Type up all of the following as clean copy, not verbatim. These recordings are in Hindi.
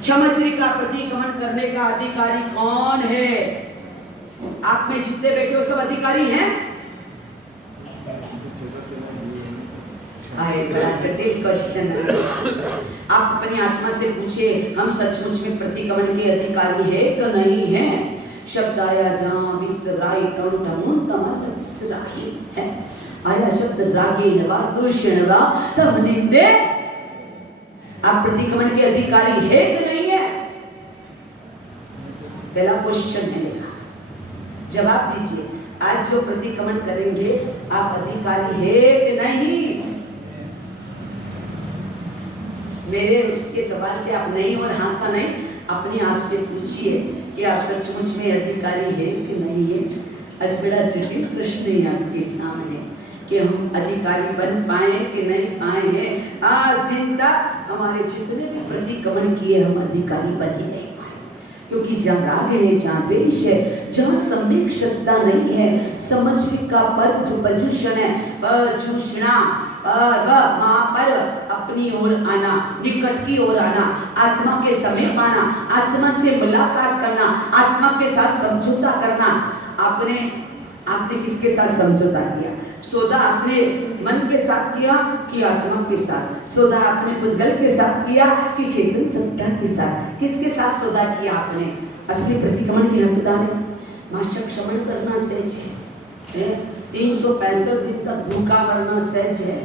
क्षमश्री का प्रतिक्रमण करने का अधिकारी कौन है? आप में जितने बैठे हो सब अधिकारी हैं? बड़ा जटिल क्वेश्चन है। आप अपनी आत्मा से पूछे, हम सचमुच में प्रतिक्रमण के अधिकारी है तो नहीं है? शब्द आया जहाँ विसराई मतलब विसराई है। आया शब्द रागे नवा दूषण वा तब निंदे। आप प्रतिक्रमण के अधिकारी है कि नहीं है? पहला क्वेश्चन है मेरा, जवाब दीजिए। आज जो प्रतिक्रमण करेंगे आप अधिकारी है कि नहीं? मेरे उसके सवाल से आप नहीं और हाँ का नहीं अपनी आप से पूछिए कि आप सचमुच में अधिकारी है कि नहीं है। आज बड़ा जटिल प्रश्न है आपके सामने कि हम अधिकारी बन पाए कि नहीं पाए हैं। आज दिन तक हमारे जितने भी प्रतिक्रमण किए हम अधिकारी बन ही नहीं पाए, क्योंकि जहाँ राग है, जहाँ द्वेष है, जहाँ सम्यक श्रद्धा नहीं है, समझने का पर जो प्रदूषण है, प्रदूषणा वहाँ पर अपनी ओर आना, निकट की ओर आना, आत्मा के समीप आना, आत्मा से मुलाकात करना, आत्मा के साथ समझौता करना। आपने किसके साथ समझौता किया? सौदा आपने मन के साथ किया कि आत्मा के साथ? सौदा आपने बुद्धगल के साथ किया कि चेतन सत्ता के साथ? किसके साथ सौदा किया आपने? असली प्रतिक्रमण के हकदार है। भाषा श्रवण करना सहज है, 365 दिन तक भूखा मरना सहज है,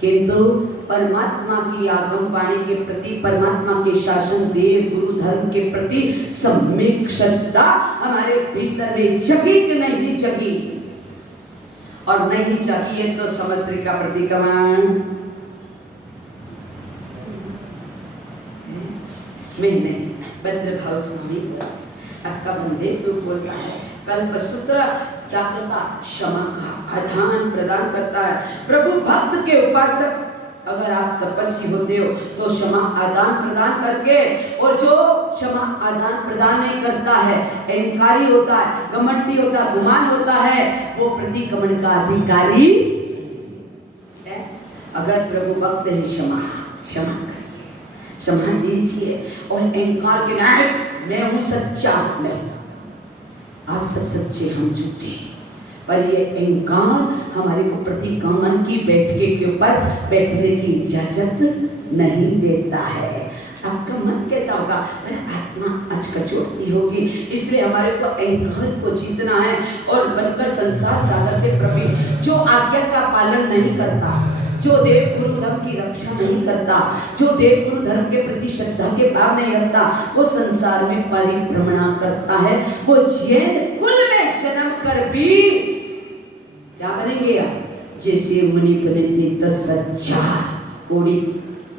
किंतु परमात्मा की आगम वाणी के प्रति, परमात्मा के शासन, देव गुरु धर्म के प्रति सम्यक श्रद्धा हमारे भीतर में जगी कि नहीं जगी? और नहीं जगी है तो समश्री का प्रतिक्रमण नहीं। भद्रभाव स्वामी आपका बंदे तो बोलता है कल्पसूत्र क्या करता? क्षमा का आदान प्रदान करता है। प्रभु भक्त के उपासक अगर आप तपस्वी होते हो तो क्षमा आदान प्रदान करके, और जो क्षमा आदान प्रदान नहीं करता है, अहंकारी होता है, घमंडी होता है, गुमान होता है, वो प्रतिक्रमण का अधिकारी है। अगर प्रभु भक्त है, क्षमा करिए, क्षमा दीजिए। और अहंकार के नायक मैं हूँ सच्चा, नहीं, आप सब सच्चे, हम झूठे। पर ये अहंकार हमारे को प्रतिक्रमण की बैठके के ऊपर बैठने की इजाजत नहीं देता है। आपका मन कहता होगा मेरा आत्मा आज कचोटती होगी, इसलिए हमारे को अहंकार को जीतना है और बनकर संसार सागर से प्रभु जो आज्ञा का पालन नहीं करता, जो देव गुरु धर्म की रक्षा नहीं करता, जो देव गुरु धर्म के प्रति श्रद्धा के भाव नहीं रखता, वो संसार में परिभ्रमण करता है। वो जैन कुल में जन्म कर भी क्या बनेंगे यार? जैसे मुनि बने थे 10,000 कोड़ी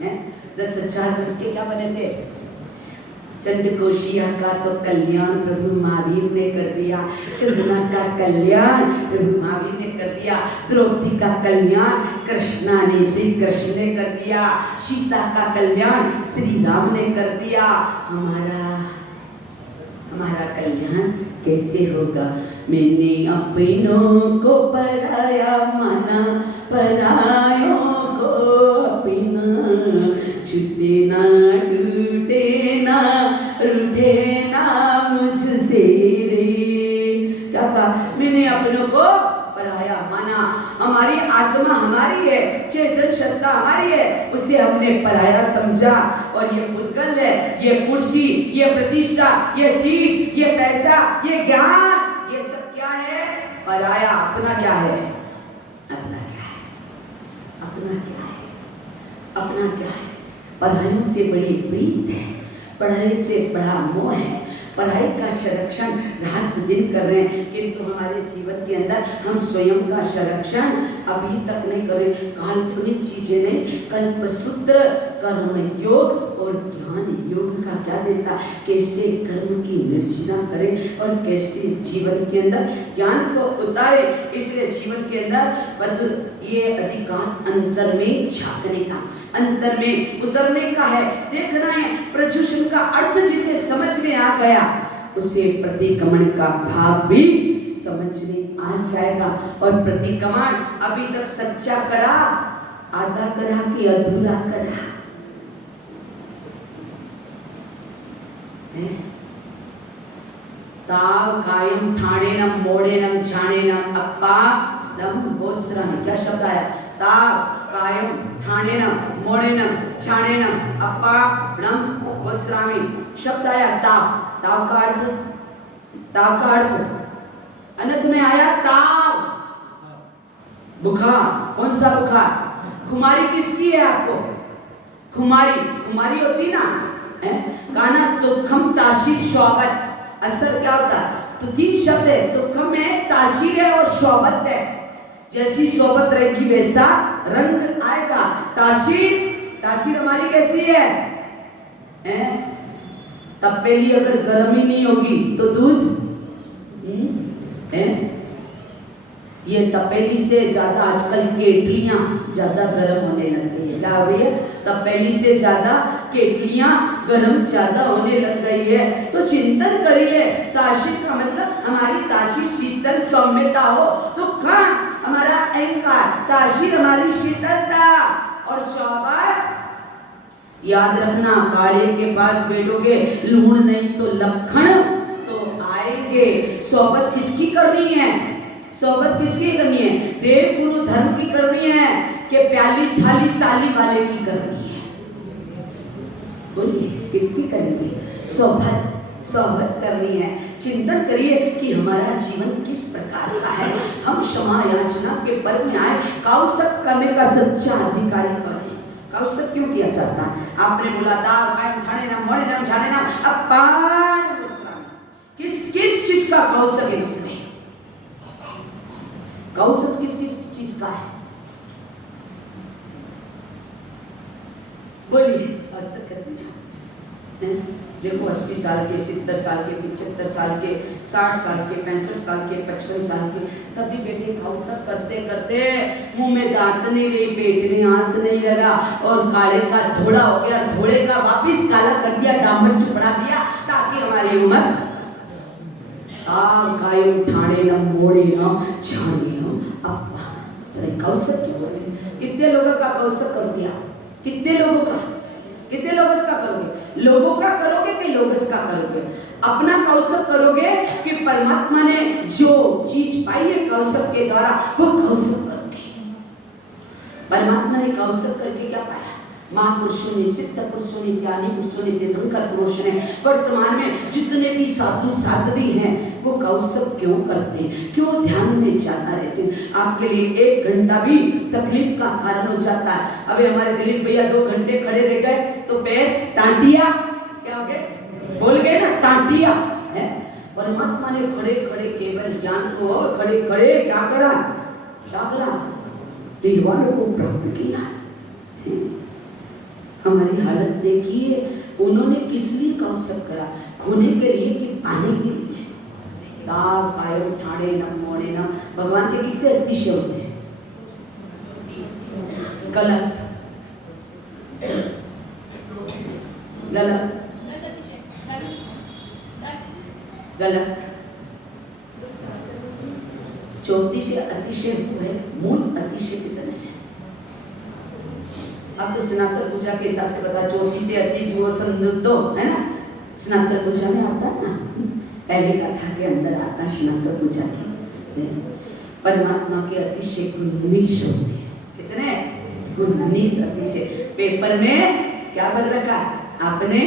है, 10,000 दस के क्या बने थे? चंद्रकोशिया का तो कल्याण प्रभु महावीर ने कर दिया, चंद्रमा का कल्याण प्रभु महावीर ने कर दिया, द्रौपदी का कल्याण कृष्णा ने श्री कृष्ण ने कर दिया, सीता का कल्याण श्री राम ने कर दिया। हमारा कल्याण कैसे होगा? मैंने अपनों को पराया माना, परायों को अपना, छूटे ना टूटे ना रूठे ना मुझसे रे। क्या कहा? मैंने अपनों को पराया माना। हमारी आत्मा हमारी है, चेतन सत्ता हमारी है, उसे हमने पराया समझा। और ये उद्गल है, ये कुर्सी, ये प्रतिष्ठा, ये सीट, ये पैसा, ये ज्ञान, ये सब क्या है? पराया। अपना क्या है? अपना क्या है? अपना क्या है? अपना क्या है? पढ़ाई से बड़ी प्रीत है, पढ़ाई से बड़ा मोह है। पढ़ाई का संरक्षण रात दिन कर रहे हैं, किंतु हमारे जीवन के अंदर हम स्वयं का संरक्षण अभी तक नहीं करें। काल्पनिक चीजें नहीं, कल्पसूत्र कर्म योग और ज्ञान योग का क्या देता, कैसे कर्म की निर्जना करें और कैसे जीवन के अंदर ज्ञान को उतारे। इसलिए जीवन के अंदर ये अधिकार अंतर में झांकने का, अंतर में उतरने का है, देखना है। प्रज्वलन का अर्थ जिसे समझ में आ गया, उसे प्रतिक्रमण का भाव भी समझ में आ जाएगा। और प्रतिक्रमण अभी तक सच्चा करा, आधा करा कि अधूरा करा? ताव कायम ठाणेनम मोड़ेनम छाणेनम अप्पा नम गोस्रामी। क्या शब्द आया? ताव कायम ठाणेनम मोड़ेनम छाणेनम अप्पा नम गोस्रामी शब्द आया। ताव, ताव का अर्थ, ताव का अर्थ अनंत में आया ताव, बुखार। कौन सा बुखार? खुमारी किसकी है आपको? खुमारी, खुमारी होती ना, गाना दुखम ताशीर शौबत। असर क्या होता है? तो 3 शब्द है, दुखम में ताशीर है और शौबत है। जैसी सोबत रहेगी वैसा रंग आएगा। ताशीर, ताशीर हमारी कैसी है? तपेली अगर गर्म ही नहीं होगी तो दूध ये तपेली से ज्यादा आजकल केटलियां ज्यादा गर्म होने लग गई है। क्या हो गई है? तपेली से ज्यादा केटलियां गर्म ज्यादा होने लग गई है। तो चिंतन करिए, ताशीर का मतलब हमारी ताशीर शीतल सौम्यता हो। तो खान हमारा अहंकार, ताशीर हमारी शीतलता और शौबत। याद रखना, काले के पास बैठोगे लूण नहीं तो लखन तो आएंगे। सोबत किसकी करनी है? सोबत किसकी करनी है? देव गुरु धर्म की करनी है कि प्याली थाली ताली वाले की करनी है? बोलिए किसकी करेंगे? सोबत, सोबत करनी है। चिंतन करिए कि हमारा जीवन किस प्रकार का है। हम क्षमा याचना के पर्व में आए, कौशक करने का सच्चा अधिकारी बने। कौशक क्यों किया जाता है? आपने बोला दाव कायम ठाणेनम मोड़ेनम छाणेनम अपान गोस्वामी। किस किस चीज का कौशक है इसमें? कौशक किस किस चीज का है? बोलिए। कौशक करते हैं देखो 80 साल के, 70 साल के, 75 साल के, 60 साल के, 65 साल के, 55 साल के सभी बेटे कौशक करते करते मुंह में दांत नहीं रही, पेट में हाथ नहीं लगा और काले का धोड़ा हो गया, धोड़े का वापिस काला कर दिया, डामर चिपड़ा दिया ताकि हमारी उम्र कायम ठाणे न मोड़े न छाने न अप्पा। चले कौशक क्यों बोले? कितने लोगों का कौशक कर दिया? कितने लोगों का? कितने लोगों का करोगे? लोगों का करोगे कि लोगों का करोगे? अपना कौशक करोगे कि परमात्मा ने जो चीज पाई है कौशक के द्वारा वो कौशक करोगे? परमात्मा ने कौशक करके क्या पाया? महापुरुषों ने, सिद्ध पुरुषों ने, ज्ञानी पुरुषों ने, तीर्थंकर पुरुष ने, वर्तमान में जितने भी साधु साध्वी हैं वो कौशक क्यों करते हैं? क्यों ध्यान में जाता रहते हैं? आपके लिए 1 घंटा भी तकलीफ का कारण हो जाता है। अभी हमारे दिलीप भैया 2 घंटे खड़े रह गए तो पैर टांटिया, क्या हो गए? बोल गए ना, टांटिया है। परमात्मा ने खड़े खड़े केवल ज्ञान को और खड़े खड़े क्या करा? क्या करा? निर्वाण को प्राप्त किया। हमारी हालत देखिए, उन्होंने किस लिए कौशक करा? खोने के लिए कि पाने के लिए? दाव कायम ठाणे न मोड़े न। भगवान के कितने अतिशय होते हैं? गलत, गलत, गलत। 34 से अतिशय हुए, मूल अतिशय कितने हैं? अब तो स्नातक पूजा के हिसाब से बता, 34 से अति जो संयुक्तो है ना, स्नातक पूजा में आता ना, पहले कथा के अंदर आता स्नातक पूजा के। परमात्मा के अतिशय 19 होते हैं। कितने? 19 अतिशय। पेपर में क्या बन रखा? आपने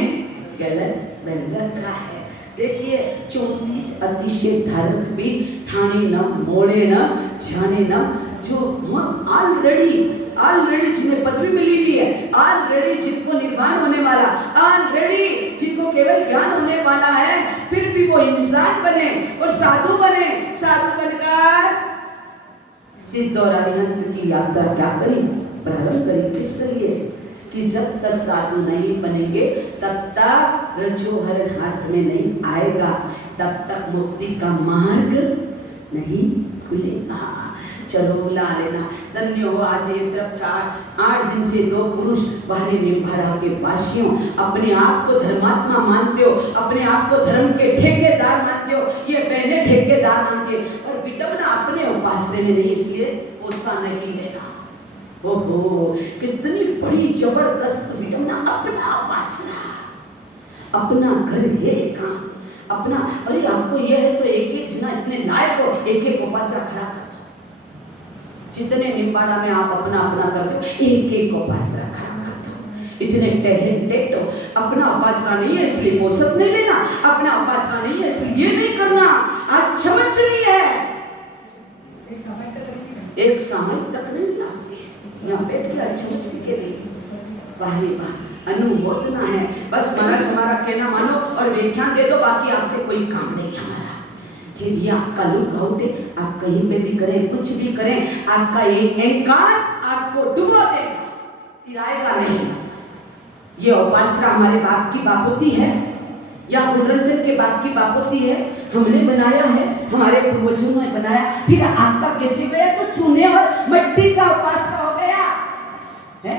गलत बन रखा है। देखिए 34 अतिशय धारक भी ठाणे न मोड़े न छाने न, जो ऑलरेडी जिन्हें पदवी मिली हुई है, ऑलरेडी जिनको निर्वाण होने वाला, ऑलरेडी जिनको केवल ज्ञान होने वाला है, फिर भी वो इंसान बने और साधु बने। साधु बनकर सिद्ध और अरिहंत की यात्रा क्या करी? प्रारंभ करी। किस लिए? कि जब तक साधु नहीं बनेंगे तब तक रजोहरण हाथ में नहीं आएगा, तब तक मुक्ति का मार्ग नहीं खुलेगा। चलो बुला लेना। धन्य हो आज ये सिर्फ 4-8 दिन से 2 पुरुष बाहरी निम्भाड़ा के वासियों अपने आप को धर्मात्मा मानते हो, अपने आप को धर्म के ठेकेदार मानते हो। ये बहने ठेकेदार मानते हैं और विडंबना अपने उपासने में नहीं, इसलिए पोसा नहीं लेना। ओहो कितनी बड़ी जबरदस्त विडंबना, अपना उपासना, अपना घर है काम अपना। अरे आपको यह है तो एक एक जना इतने लायक हो, एक एक उपासना खड़ा कर दो। जितने निम्बाड़ा में आप अपना अपना करते हो, एक एक उपासना खड़ा कर दो। इतने टैलेंटेड हो, अपना उपासना नहीं है इसलिए पोषक नहीं लेना, अपना उपासना नहीं है इसलिए ये नहीं करना। आज समझ रही है, एक समय तक नहीं आपसे यहाँ बैठ के अच्छा के नहीं। वाह वाह, अनुमोदना है। बस महाराज हमारा कहना मानो और व्याख्यान दे दो, बाकी आपसे कोई काम नहीं हमारा। कि ये आपका लुकआउट है, आप कहीं पे भी करें, कुछ भी करें, आपका ये अहंकार आपको डुबो देगा, तिराएगा नहीं। ये उपासना हमारे बाप की बापोती है या मनोरंजन के बाप की बापोती है, हमने बनाया है, हमारे पूर्वजों ने बनाया, फिर आपका कैसे गया? तो चूने और मिट्टी का उपासना हो गया है।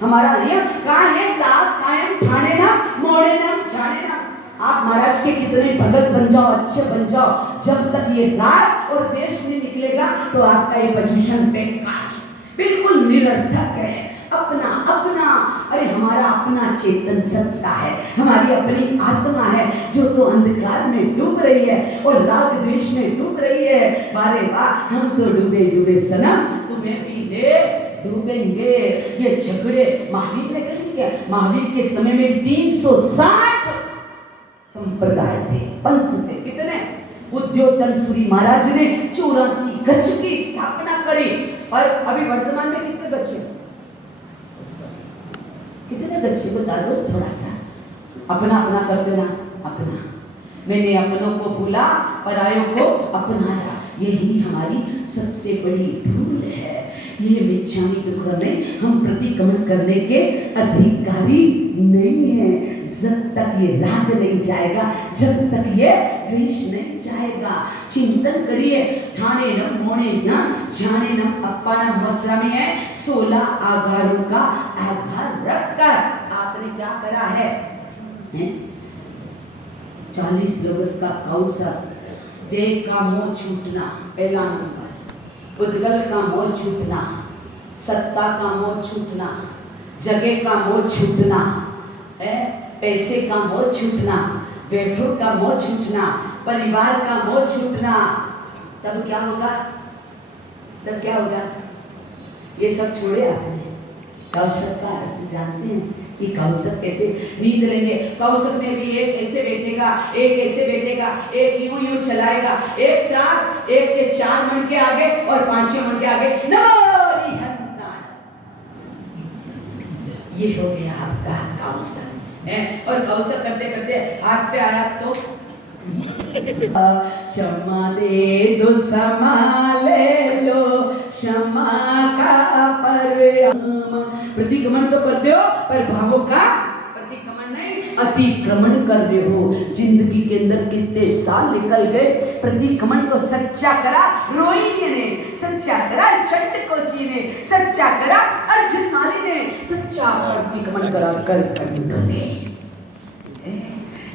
हमारा नियम कहाँ है? दाग कायम ठाणे ना मोड़े ना छाड़े ना। आप महाराज के कितने भगत बन जाओ, अच्छे बन जाओ, जब तक ये राग और देश नहीं निकलेगा तो आपका ये पोजीशन बेकार, बिल्कुल निरर्थक है। अपना अपना, अरे हमारा अपना चेतन सत्ता है, हमारी अपनी आत्मा है जो तो अंधकार में डूब रही है और राग द्वेष में डूब रही है। बारे वाह, हम तो डूबे डूबे सनम, तुम्हें भी ले डूबेंगे। ये झगड़े महावीर ने कर दिया। महावीर के समय में 360 संप्रदाय थे, पंथ थे। कितने? उद्योतन सूरी महाराज ने 84 गच्छ की स्थापना करी। और अभी वर्तमान में कितने गच्छ हैं? कितने गच्छ बता दो थोड़ा सा। अपना अपना कर दो ना, अपना। मैंने अपनों को भूला, परायों को अपनाया। यही हमारी सबसे बड़ी भूल है। ये मिच्छामी दुक्कड़ में हम प्रतिक्रमण करने के अधिकारी नहीं है। जब तक ये राग नहीं जाएगा, जब तक ये द्वेष नहीं जाएगा, चिंतन करिए। ठाणे नम मोणे ज्ञान जाने नम अपना मसरा में है 16 आधारों का आधार रखकर आपने क्या करा है? 40 लोगों का कौशल, देह का मोह छूटना पहला नंबर, उद्गल का मोह छूटना, सत्ता का मोह छूटना, जगह का मोह छूटना, पैसे का मोह छूटना, वैभव का मोह छूटना, परिवार का मोह छूटना। तब क्या होगा? तब क्या होगा? ये सब छोड़े आपने। कौशल का अर्थ जानते हैं कि कौशल कैसे नींद लेंगे? कौशल में भी एक ऐसे बैठेगा, एक ऐसे बैठेगा, एक यूं चलाएगा, एक साथ एक के 4 मन के आगे और 5 मन के आगे नमोरी हंता। ये हो गया आपका कौशल। और कौशल करते करते हाथ पे आया तो क्षमा दे दो, संभाले लो क्षमा का परिणाम। प्रतिक्रमण तो करते हो पर भावों का प्रतिक्रमण नहीं, अतिक्रमण कर रहे हो। जिंदगी के अंदर कितने साल निकल गए, प्रतिक्रमण तो सच्चा करा रोहिणी ने, सच्चा करा चंडकोसी ने, सच्चा करा अर्जुन माली ने, सच्चा प्रतिक्रमण करा कर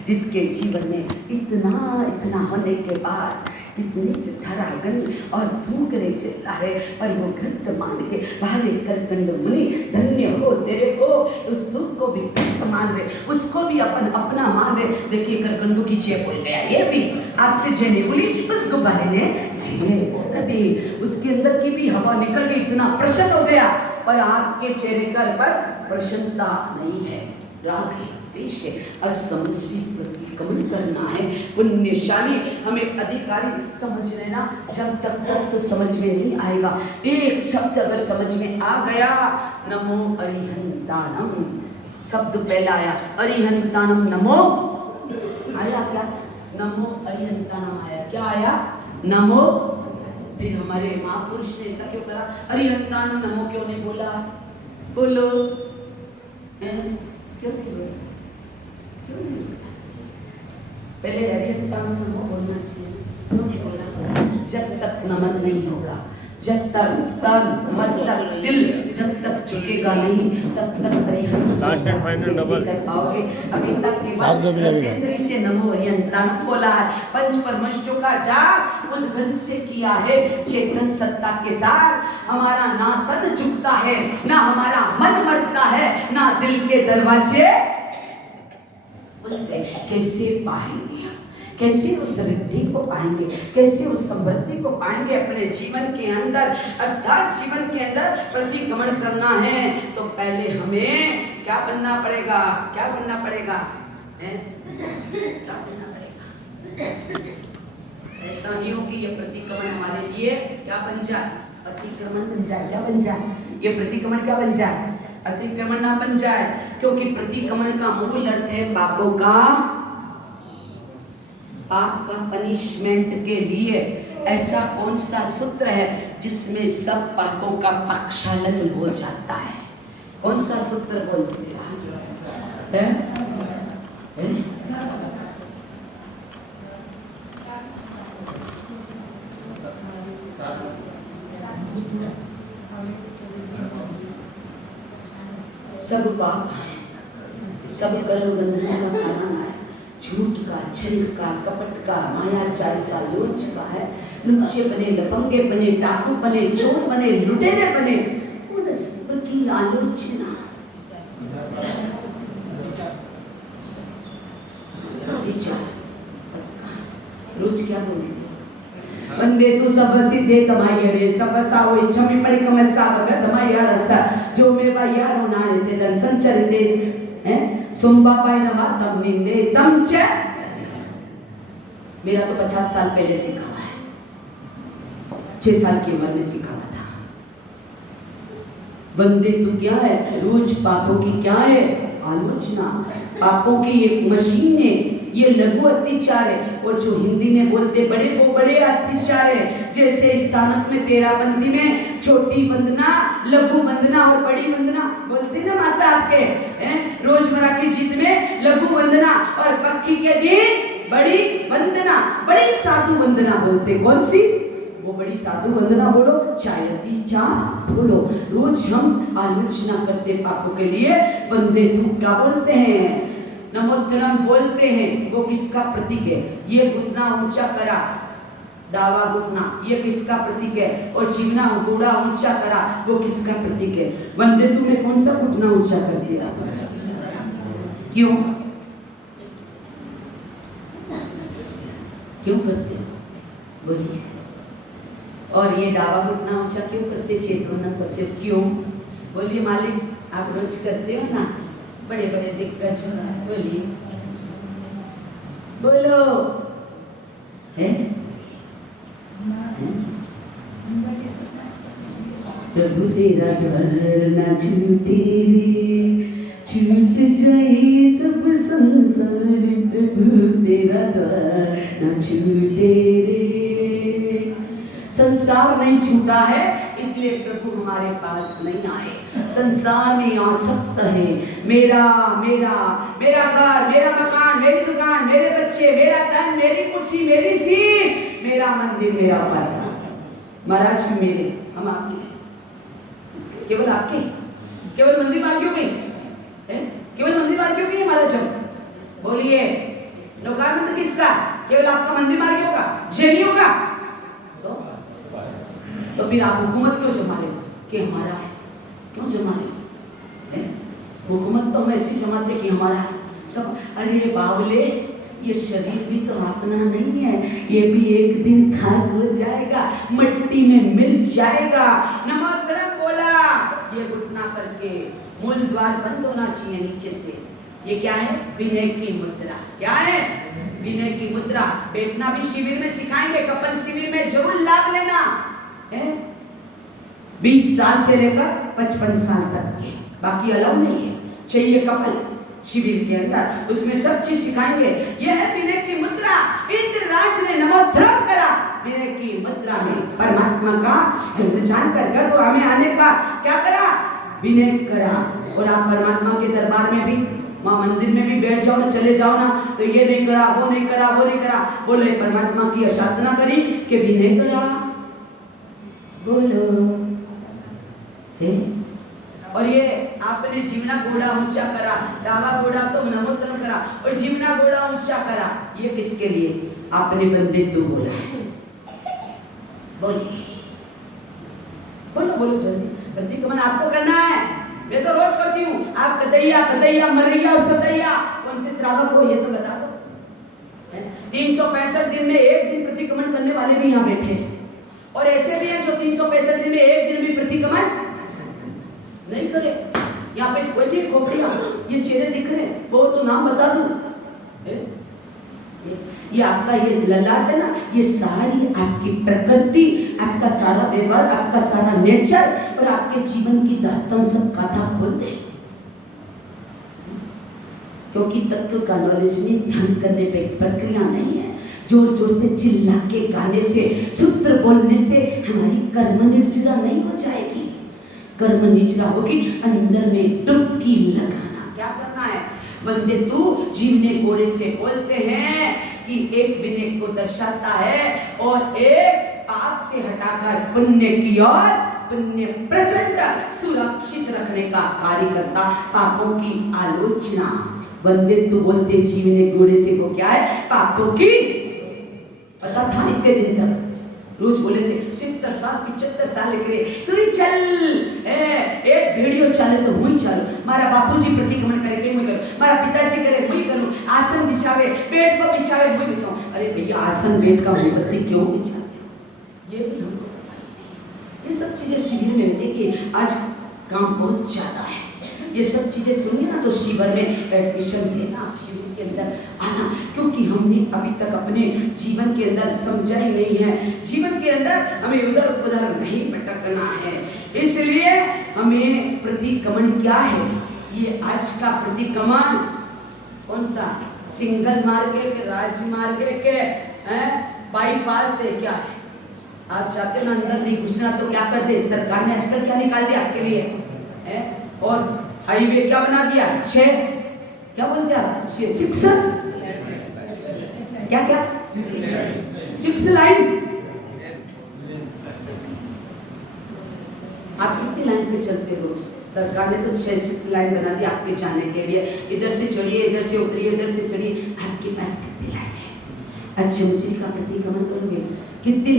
जिसके जीवन में इतना इतना होने के बाद इतनी जठरागन और धूकरे चलता है, पर वो ग्रंथ मान के भाले करकंड मुनि धन्य हो तेरे को। उस दुख को भी ग्रंथ मान रहे, उसको भी अपना मान रहे। देखिए करकंडू की जय बोल गया, ये भी आपसे जय नहीं बोली, उस गुब्बारे ने जय बोल दी, उसके अंदर की भी हवा निकल गई, इतना प्रसन्न हो गया। पर आपके चेहरे पर प्रसन्नता नहीं है, राग है, देश है, असमझी प्रतिक्रमण करना है। पुण्यशाली हमें अधिकारी समझ लेना। जब तक तत्व समझ में नहीं आएगा, एक शब्द अगर समझ में आ गया, नमो अरिहंताणम शब्द पहला आया, अरिहंताणम नमो आया क्या? नमो अरिहंताणम आया, क्या आया? नमो। फिर हमारे महापुरुष ने ऐसा क्यों करा? अरिहंताणम नमो क्यों नहीं बोला? बोलो, क्यों नहीं बोला? पहले अरिहंताणम नमो बोलना चाहिए, क्यों नहीं बोला? जब तक नमन नहीं होगा, जब तक तन मस्तक दिल जब तक झुकेगा नहीं, तब तक अरिहंताणम कर पाओगे। अभी तक केवल से नमो अरिहंताणम बोला है। पंच परमष्टों का जाप उद्गल से किया है, चेतन सत्ता के साथ। हमारा ना तन झुकता है, ना हमारा मन मरता है, ना दिल के दरवाजे कैसे पाएंगे हम, कैसे उस रिद्धि को पाएंगे, कैसे उस समृद्धि को पाएंगे अपने जीवन के अंदर। अर्थात जीवन के अंदर प्रतिक्रमण करना है तो पहले हमें क्या बनना पड़ेगा, क्या बनना पड़ेगा, क्या बनना पड़ेगा। ऐसा नहीं हो कि ये प्रतिक्रमण हमारे लिए क्या बन जाए, अतिक्रमण बन जाए। क्या बन जाए, ये प्रतिक्रमण क्या बन जाए, अतिक्रमण ना बन जाए। क्योंकि प्रतिक्रमण का मूल अर्थ है पापों का, पाप का पनिशमेंट के लिए। ऐसा कौन सा सूत्र है जिसमें सब पापों का प्रक्षालन हो जाता है? कौन सा सूत्र बोलते हैं? सब पाप, सब कर्म बंधन का कारण है। झूठ का, छल का, कपट का, मायाचार का, लोच का है। लुच्चे बने, लफंगे बने, डाकू बने, चोर बने, लुटेरे बने, उन सब की आलोचना। रोज क्या बोलेंगे? वंदे तू सब सिद्धे तमाई रे सब साओ इच्छा में पड़ी कम सा भगत तमाया रसा जो मेवा यारो नाने ते दन संचर दे हैं सुंबा पाई नमा तम निंदे तम च। मेरा तो 50 साल पहले सीखा हुआ है, 6 साल की उम्र में सीखा हुआ था। वंदे तू क्या है, रोज पापों की क्या है, आलोचना। पापों की एक मशीन है, ये लघु अत्याचार है। और जो हिंदी में बोलते बड़े, वो बड़े अत्याचार है। जैसे स्थानक में 13 पंक्ति में छोटी वंदना, लघु वंदना और बड़ी वंदना बोलते ना माता आपके हैं। रोजमर्रा की जीत में लघु वंदना और पक्की के दिन बड़ी वंदना, बड़ी साधु वंदना बोलते। कौन सी? वो बड़ी साधु वंदना बोलो, चायती चा बोलो। रोज हम आलोचना करते पापों के लिए। वंदे तू क्या बोलते हैं, नमोत्तरम बोलते हैं। वो किसका प्रतीक है? ये घुटना ऊंचा करा, दावा घुटना, ये किसका प्रतीक है? और जीवना घोड़ा ऊंचा करा, वो किसका प्रतीक है? वंदे तू में कौन सा घुटना ऊंचा कर दिया? क्यों क्यों करते हो बोलिए? और ये दावा घुटना ऊंचा क्यों करते, चेतवंदन करते हो क्यों? बोलिए मालिक, आप रोज करते हो ना, बड़े बड़े दिग्गज। बोलिए, बोलो है? प्रभु तेरा द्वार ना छूटे रे, छूट जाए सब संसार। प्रभु तेरा द्वार ना छूटे रे। संसार नहीं छूटा है इसलिए प्रभु हमारे पास नहीं आए। संसार में आसक्त है, मेरा मेरा मेरा घर, मेरा मकान, मेरी दुकान, मेरे बच्चे, मेरा धन, मेरी कुर्सी, मेरी सीट, मेरा मंदिर, मेरा उपासना। महाराज भी मेरे, हम आपके, केवल आपके, केवल मंदिर मार्गियों के, केवल मंदिर मार्गियों के महाराज हम। बोलिए, लोकार्पण मंदिर किसका? केवल आपका मंदिर मार्गियों का, जैनियों का। तो फिर आप हुकूमत क्यों जमा रहे हो कि हमारा है? क्यों जमा रहे हो? हुकूमत तो हम ऐसी जमाते कि हमारा है सब। अरे बावले, ये शरीर भी तो अपना नहीं है, ये भी एक दिन खाक हो जाएगा, मिट्टी में मिल जाएगा। नमोत्तरम बोला, ये घुटना करके मूल द्वार बंद होना चाहिए नीचे से। ये क्या है? विनय की मुद्रा। क्या है? विनय की मुद्रा। बैठना भी शिविर में सिखाएंगे, कपल शिविर में जरूर लाभ लेना है। 20 साल से लेकर 55 साल तक के, बाकी अलाउ नहीं है। चाहिए कपल शिविर के अंदर, उसमें सब चीज सिखाएंगे। यह है विनय की मुद्रा। इंद्रराज ने नमोत्तरम करा विनय की मुद्रा में। परमात्मा का जन्म जानकर गर्भ हमें आने का क्या करा? विनय करा। और आप परमात्मा के दरबार में भी, मां मंदिर में भी बैठ जाओ ना, चले जाओ ना, तो ये नहीं करा, वो नहीं करा, वो नहीं करा, बोलो परमात्मा की असाधना करी कि विनय करा। बोलो है? और ये आपने जीवना घोड़ा ऊंचा करा, दावा घोड़ा तो नमोत्तरम करा, और जीवना घोड़ा ऊंचा करा, ये किसके लिए? आपने बंदित्व बोला है। बोलिए, बोलो बोलो जल्दी। प्रतिक्रमण आपको करना है, मैं तो रोज करती हूँ। आप कदैया, कदैया, मरैया और सदैया, कौन से श्रावक हो ये तो बता दो। 365 दिन में एक दिन प्रतिक्रमण करने वाले भी यहाँ बैठे हैं, और ऐसे भी हैं जो 365 दिन में एक दिन भी प्रतिक्रमण नहीं करे। यहाँ पे खोलिए खोपड़ियाँ, ये चेहरे दिख रहे हैं, वो तो नाम बता दूं। ये आपका ये ललाट है ना, ये सारी आपकी प्रकृति, आपका सारा व्यवहार, आपका सारा नेचर और आपके जीवन की दास्तान सब कथा खोल दे। क्योंकि तत्व का नॉलेज नहीं, ध्यान करने पे प्रक्रिया नहीं है। जोर जोर से चिल्ला के गाने से, सूत्र बोलने से हमारी कर्म निर्जरा नहीं हो जाएगी। कर्म निर्जरा होगी अंदर में डुबकी लगाना। क्या करना है? बंदे तू जीवने गोरे से बोलते हैं कि एक विनय को दर्शाता है और एक पाप से हटाकर पुण्य की ओर, पुण्य प्रचंड सुरक्षित रखने का कार्य करता। पापों की आलोचना। बंदे तू बोलते जीवने गोरे से को क्या है? पापों की। पता था इतने दिन तक रोज बोले थे 70 साल 75 साल लिख रहे तू ही चल, एक वीडियो चले तो मुझे चलो, मारा बापूजी प्रतिक्रमण करे के मुझे करो, मारा पिताजी करे मुझे करूं, आसन बिछावे बेड को बिछावे मुझे बिछाऊं। अरे भैया आसन बेड का मोमबत्ती क्यों बिछाते हो? ये भी हमको पता ही नहीं। ये सब चीजें शिविर में देखिए आज काम बहुत ज्यादा है। ये सब चीजें सुनिए ना तो शिविर में एडमिशन लेना, शिविर के अंदर आना, क्योंकि हमने अभी तक अपने जीवन के अंदर समझा ही नहीं है। जीवन के अंदर हमें उधर उधर नहीं भटकना है। इसलिए हमें प्रतिक्रमण क्या है? ये आज का प्रतिक्रमण कौन सा? सिंगल मार्ग के राजमार्ग के बाईपास से क्या है? आप चाहते हो ना अंदर नहीं घुसना तो क्या कर दे सरकार ने आजकल क्या निकाल दिया आपके लिए है? और हाईवे क्या बना दिया? 6 क्या बोलते हैं? 6 क्या क्या 6 लाइन। आप कितनी लाइन पे चलते हो? सरकार ने तो 6 लाइन बना दी आपके जाने के लिए। इधर से चढ़िए, इधर से उतरिए, इधर से चढ़िए। आपके पास कितनी लाइन है? अच्छा मुझे का प्रतिक्रमण करोगे? कितनी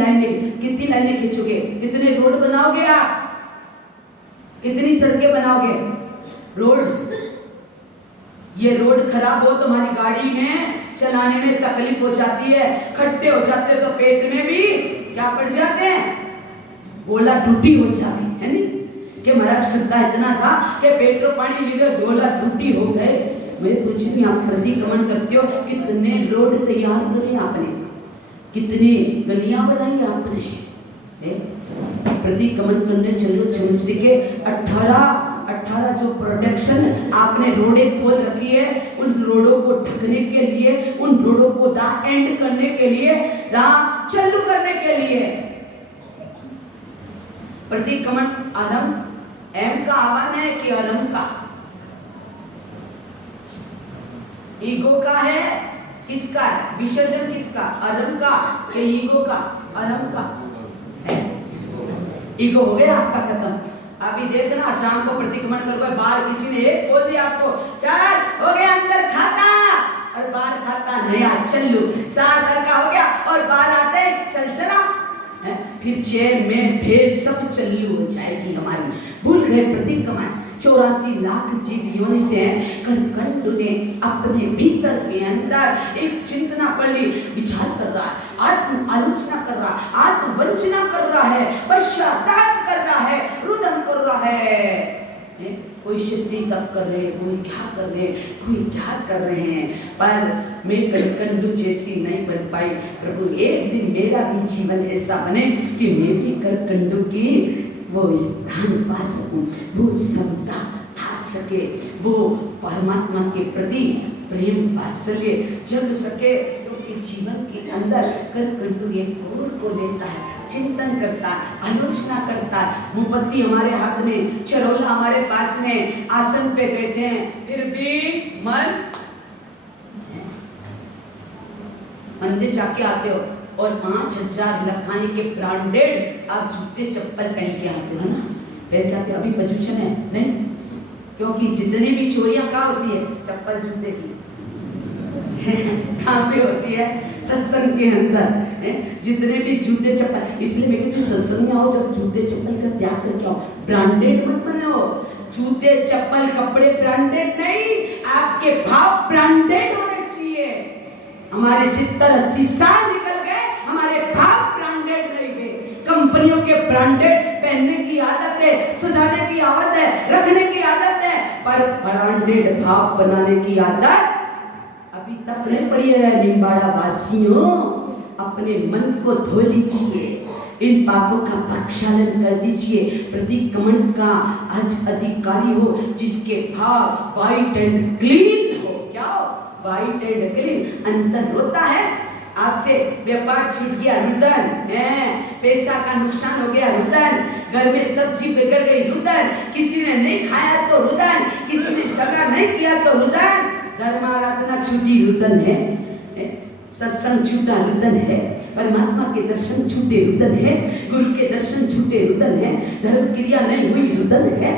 लाइनें खींचोगे? कितने रोड बनाओगे आप? कितनी सड़कें बनाओगे? रोड, ये रोड खराब हो तुम्हारी गाड़ी में चलाने में तकलीफ हो जाती है, खट्टे हो जाते हो तो पेट में भी क्या पड़ जाते हैं? गोला टूटी हो जाती है नहीं कि महाराज खट्टा इतना था कि पेट को पानी लेकर गोला टूटी हो गए। मैं पूछ रही आप प्रतिक्रमण करते हो, कितने रोड तैयार करे आपने, कितनी गलियां बनाई आपने। प्रतिक्रमण करने चलो समझ के 18 जो प्रोटेक्शन आपने रोडें खोल रखी है, उन रोडों को ढकने के लिए, उन रोडों को एंड करने के लिए, चालू करने के लिए प्रतिक्रमण आरंभ एम का आह्वान है कि आरंभ का? ईगो का है, किसका है? विसर्जन किसका? आरंभ का कि ईगो का? आरंभ का है। ईगो हो गया आपका खत्म। अभी देखना शाम को प्रतिक्रमण करोगे, बाहर किसी ने एक बोल दिया आपको चल हो गया अंदर खाता और बाहर खाता नया चल्लू, साथ का हो गया और बाहर आते चल चला है, फिर चैन में फिर सब चल्लू हो जाएगी हमारी। भूल गए प्रतिक्रमण 84 लाख जीव योनि से कंठ ने अपने भीतर के अंदर एक चिंतना कर ली, विचार कर रहा है, आत्म आलोचना कर रहा है, आत्म वंचना कर रहा है, पश्चाताप कर रहा है, रुदन कर रहा है। कोई सिद्धि सब कर रहे हैं, कोई क्या कर रहे हैं, कोई क्या कर रहे हैं, पर मैं कंडू जैसी नहीं बन पाई। प्रभु एक दिन मेरा भी जीवन ऐसा बने कि मैं भी कंडू की वो स्थान पा सकूं, वो समता आ सके, वो परमात्मा के प्रति प्रेम वात्सल्य जग सके। क्योंकि जीवन के अंदर कंडू एक कोर को लेता है, चिंतन करता है, आलोचना करता है। मोमबत्ती हमारे हाथ में, चरोला हमारे पास में, आसन पे बैठे हैं, फिर भी मंदिर जाके आते हो और 5000 लखानी के ब्रांडेड आप जूते चप्पल पहन के आते हो ना, पहन के आते हो। अभी प्रदूषण है नहीं, क्योंकि जितनी भी चोरियां कहाँ होती है? चप्पल जूते की कहाँ पे होती है? सत्संग के अंदर। जितने भी जूते चप्पल, इसलिए मैं कहती हूँ सत्संग में आओ जब जूते चप्पल का त्याग करके आओ, ब्रांडेड मत बनो। जूते चप्पल कपड़े ब्रांडेड नहीं, आपके भाव ब्रांडेड हमारे 70-80 साल निकल गए, हमारे भाव ब्रांडेड नहीं गए। कंपनियों के ब्रांडेड पहनने की आदत है, सजाने की आदत है, रखने की आदत है, पर ब्रांडेड भाव बनाने की आदत अभी तक नहीं पड़ी है। निम्बाड़ा वासियों, अपने मन को धो लीजिए, इन पापों का प्रक्षालन कर दीजिए। प्रतिक्रमण का आज अधिकारी हो, जिसके भाव वाइट एंड क्लीन हो। क्या हो? White and clean. अंतर होता है, आपसे व्यापार छूट गया, रुदन है, पैसा का नुकसान हो गया, रुदन, घर में सब्जी बिगड़ गई, रुदन, किसी ने नहीं खाया तो रुदन, किसी ने झगड़ा नहीं किया तो रुदन, धर्म आराधना छूटी, रुदन है, सत्संग छूटा, रुदन है, परमात्मा के दर्शन छूटे, रुदन है, गुरु के दर्शन छूटे, रुदन है, धर्म क्रिया नहीं हुई, रुदन है।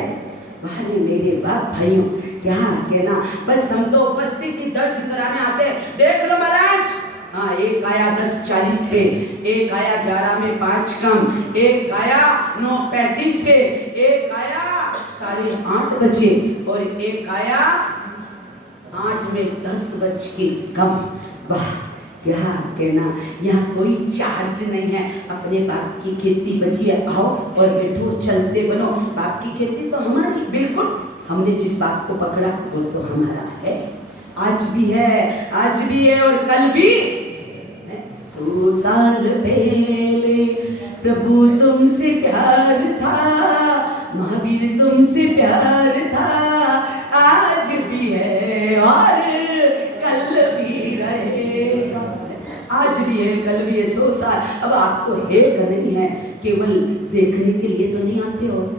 वाहे मेरे बाप भाइयों, क्या कहना, बस हम तो उपस्थिति दर्ज कराने आते हैं। देख लो महाराज, हाँ, एक आया 10:40 पे, एक आया 11 में 5 कम, एक आया 9:35 पे, एक आया 8:30 बजे और एक आया 8 में 10 बज के कम। वाह, क्या कहना, यहाँ कोई चार्ज नहीं है। अपने बाप की खेती बची है, आओ और बैठो, चलते बनो। बाप की खेती तो हमारी, बिल्कुल, हमने जिस बात को पकड़ा वो तो हमारा है, आज भी है, आज भी है और कल भी। 100 साल पहले प्रभु तुमसे प्यार था, महावीर तुमसे प्यार था, आज भी है और कल भी रहेगा। आज भी है, कल भी है, 100 साल। अब आपको एक नहीं है, केवल देखने के लिए तो नहीं आते हो,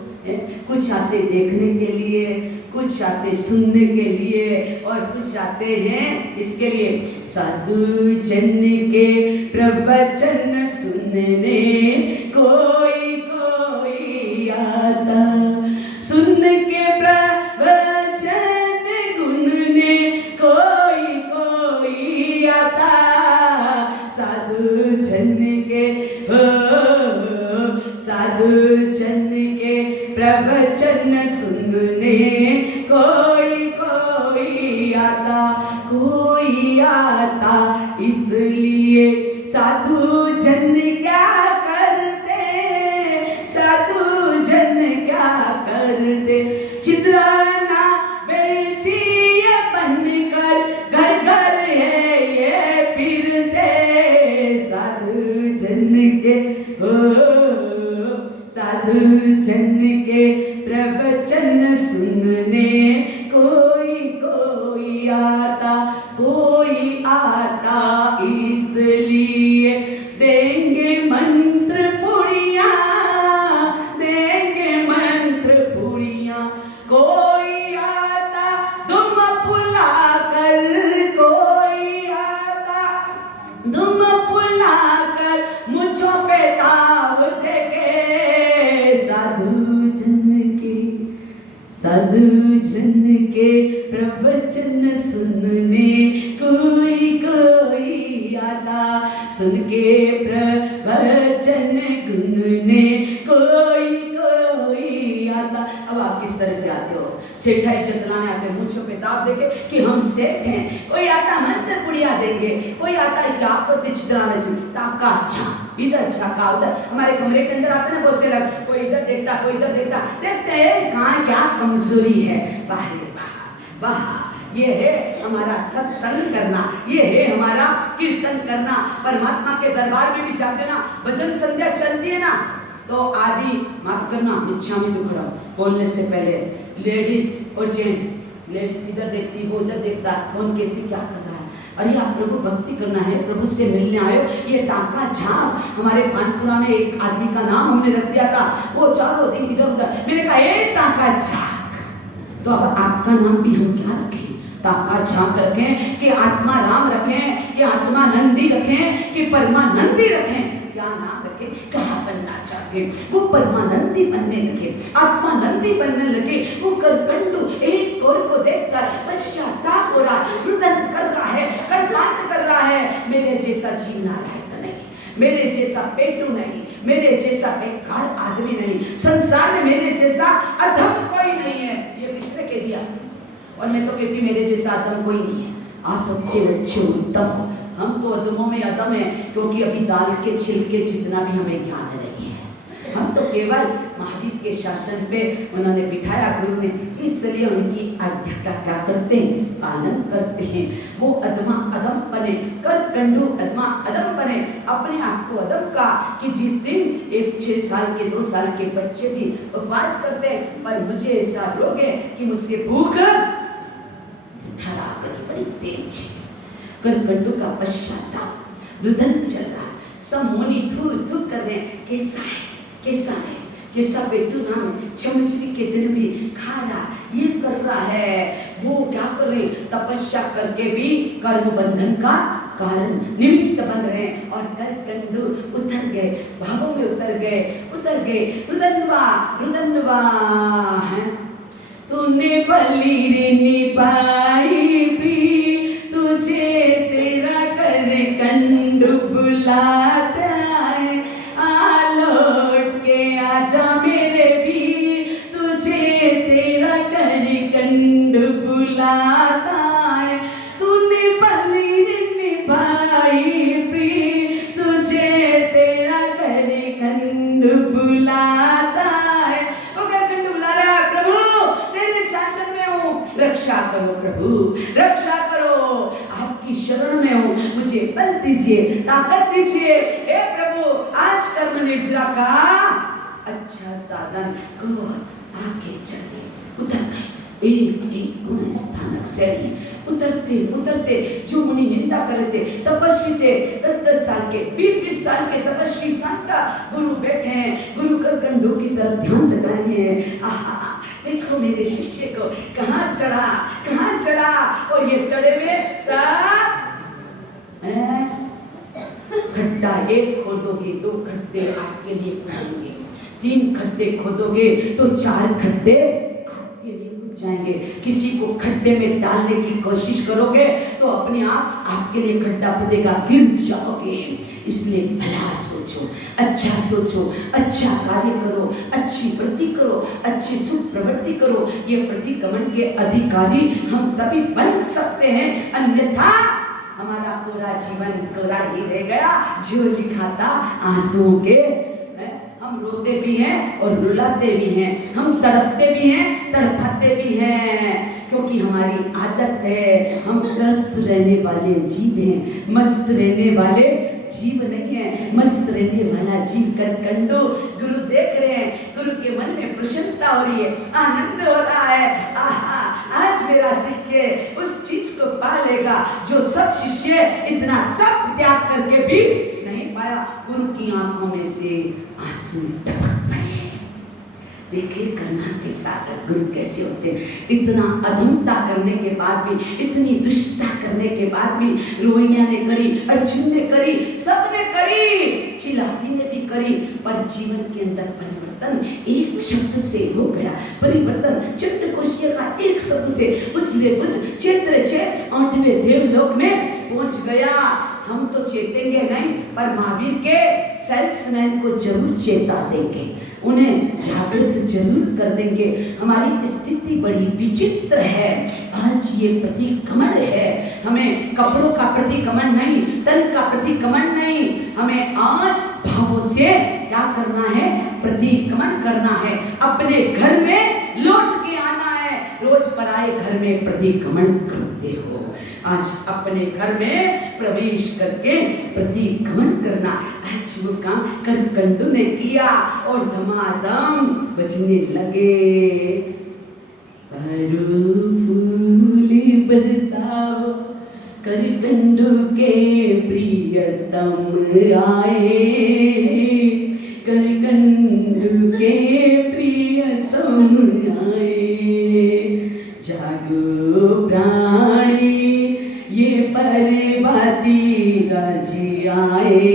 कुछ आते देखने के लिए, कुछ आते सुनने के लिए और कुछ आते हैं इसके लिए, साधु जन के प्रवचन सुनने कोई कोई आता, सुन के प्रवचन गुनने कोई कोई आता, साधु जन के साधु जन के प्रवचन सुनने कोई कोई आता, कोई आता। इसलिए साधु जन क्या करते, साधु जन क्या करते, चित्राना वैसी बनकर घर घर है ये फिरते, साधु जन के साधु जन के प्रवचन सुनने कोई कोई आता, कोई आता। इसलिए देंगे मंत्र पुड़िया, देंगे मंत्र पुड़िया, कोई आता दुम फुला कर, कोई आता दुम फुला कर मुझों पे ताव देके, साधु जन के प्रवचन सुनने कोई कोई आता, सुन के प्रवचन गुनने कोई कोई आता। अब आप किस तरह से आते हो? सेठाई जतलाने आते, मुझे पे दाव देके कि हम सेठ हैं, कोई आता मंत्र पुड़िया देंगे, कोई आता क्या पर चितलाने से ताका, अच्छा इधर झाका उधर। हमारे कमरे के अंदर आते ना बहुत से लोग, कोई इधर देखता, कोई इधर देखता, देखते हैं कहाँ क्या कमजोरी है। वाह वाह वाह, ये है हमारा सत्संग करना, ये है हमारा कीर्तन करना, परमात्मा के दरबार में भी जाते ना, भजन संध्या चलती है ना, तो आदि माफ करना, इच्छा में दुख रहा बोलने से पहले लेडीज और जेंट्स, लेडीज इधर देखती, वो उधर देखता, कौन कैसी क्या कर रहा है। अरे आप प्रभु भक्ति करना है, प्रभु से मिलने आए हो। ये ताका झाप, हमारे भानपुरा में एक आदमी का नाम हमने रख दिया था, वो चारों दिन इधर उधर, मैंने कहा ए ताका झाक, तो अब आपका नाम भी हम क्या रखें? ताका झाक रखें कि आत्मा राम रखें, कि आत्मा नंदी रखें, कि परमानंदी रखें? क्या नाम रखें? कहाँ बनना चाहते? वो परमानंदी बनने लगे, आत्मानंदी बनने लगे। वो करकंडू एक कौर को देखकर पश्चाताप हो रहा, रुदन कर रहा है, कल्पांत कर रहा है, मेरे जैसा जीना लायक नहीं, मेरे जैसा पेटू नहीं, मेरे जैसा बेकार आदमी नहीं, संसार में मेरे जैसा अधम कोई नहीं है। ये किसने कह दिया? और मैं तो कहती मेरे जैसा अधम कोई नहीं है। आप सबसे अच्छे उत्तम हो, हम अदमों में अदम है, क्योंकि अभी दाल के छिलके जितना भी हमें ज्ञान नहीं है। हम तो केवल महावीर के शासन पे उन्होंने बिठाया गुरु ने, इसलिए उनकी आज्ञा का क्या करते हैं, पालन करते हैं। वो अदमा अदम बने, कर कंडू अदमा अदम बने, अपने आप को अदम का कि जिस दिन एक 6 साल के 2 साल के बच्चे भी उपवास करते हैं, पर मुझे ऐसा रोग है कि मुझसे भूख ठहरा करी बड़ी तेज। कर कंडू का पश्चाताप रुदन चल रहा, सब मोनी थू थू कर रहे, कैसा है कैसा है कैसा बेटू नाम चमचरी के दिन भी खा रहा, ये कर रहा है, वो क्या कर रहे, तपस्या करके भी कर्म बंधन का कारण निमित्त बन रहे हैं। और कर कंडू उतर गए, भावों में उतर गए। रुदनवा है, तूने बलि रे निभाई भी, तुझे तेरा कर कंडू बुलाता है, आलोट के आजा मेरे भी, तुझे तेरा कर कंडू बुलाता है। तूने बलि रे निभाई भी, तुझे तेरा कर कंडू बुलाता है। वो कर कंडू बुला रहा है, प्रभु तेरे शासन में हूँ, रक्षा करो प्रभु, रक्षा करो, आपकी शरण में हूँ, मुझे बल दीजिए, ताकत दीजिए। हे प्रभु, आज कर्म निर्जरा का अच्छा साधन को आगे चले। उतर गए एक गुण स्थानक से उतरते जो मुनि निंदा कर रहे थे, तपस्वी थे, 10 साल के 20 साल के तपस्वी संता गुरु बैठे हैं, गुरु कर कंडू की तरफ ध्यान लगाए हैं। आहा, देखो मेरे शिष्य को कहाँ चढ़ा, और ये चढ़े हुए सब खड्डा, 1 खोदोगे 2 खड्डे आपके लिए खोदोगे, 3 खड्डे खोदोगे तो 4 खड्डे आपके लिए खुद जाएंगे। किसी को खड्डे में डालने की कोशिश करोगे तो अपने आप आपके लिए खड्डा खुदेगा, गिर जाओगे। इसलिए भला सोचो, अच्छा सोचो, अच्छा कार्य करो, अच्छी वृत्ति करो, अच्छी सुख प्रवृत्ति करो। ये प्रतिक्रमण के अधिकारी हम तभी बन सकते हैं, अन्यथा हमारा पूरा जीवन कोरा ही रह गया, जो लिखा था आंसुओं के। हम रोते भी हैं और रुलाते भी हैं, हम तड़पते भी हैं, तड़पाते भी हैं, क्योंकि हमारी आदत है। हम त्रस्त रहने वाले जीव हैं, मस्त रहने वाले जीव नहीं है। मस्त रहने वाला जीव कर कंडू गुरु देख रहे हैं, गुरु के मन में प्रसन्नता हो रही है, आनंद हो रहा है। आहा, आज मेरा शिष्य उस चीज को पा लेगा जो सब शिष्य इतना तप त्याग करके भी नहीं पाया। गुरु की आंखों में से आंसू टपक पड़े। देखिए कर्म के साधक गुरु कैसे होते हैं। इतना अधमता करने के बाद भी, इतनी दुष्टता करने के बाद भी, रोहिणिया ने करी, अर्जुन ने करी, सबने करी, चिलाती ने भी करी, पर जीवन के अंदर परिवर्तन एक शब्द से हो गया। परिवर्तन चित्तकोशीय का एक शब्द से उजरे बुझ क्षेत्र 8वें देवलोक में पहुंच गया। हम तो चेतेंगे नहीं, पर महावीर के सेल्समैन को जरूर चेता देंगे, उन्हें जागृत जरूर कर देंगे। हमारी स्थिति बड़ी विचित्र है। आज ये प्रतिक्रमण है, हमें कपड़ों का प्रतिक्रमण नहीं, तन का प्रतिक्रमण नहीं, हमें आज भावों से क्या करना है, प्रतिक्रमण करना है। अपने घर में लौट के आना है। रोज पराये घर में प्रतिक्रमण करते हो, आज अपने घर में प्रवेश करके प्रतिक्रमण करना। आज वो काम कर कंडू ने किया और धमाधम बजने लगे। फूल बरसाओ, कर कंडू के प्रियतम आए, कर कंडू के प्रियतम आए। जागो प्राणी ये परवादी राजी आए,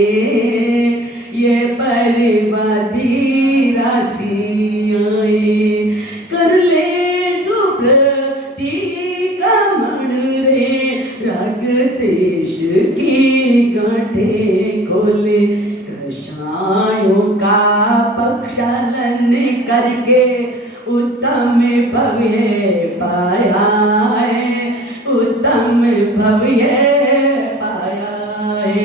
ये परवादी राजी आए। कर ले तू प्रतिक्रमण रे, राग देश की गांठें खोले। कषायों का प्रक्षालन करके उत्तम भव्य पाया है, उत्तम भव्य पाया है।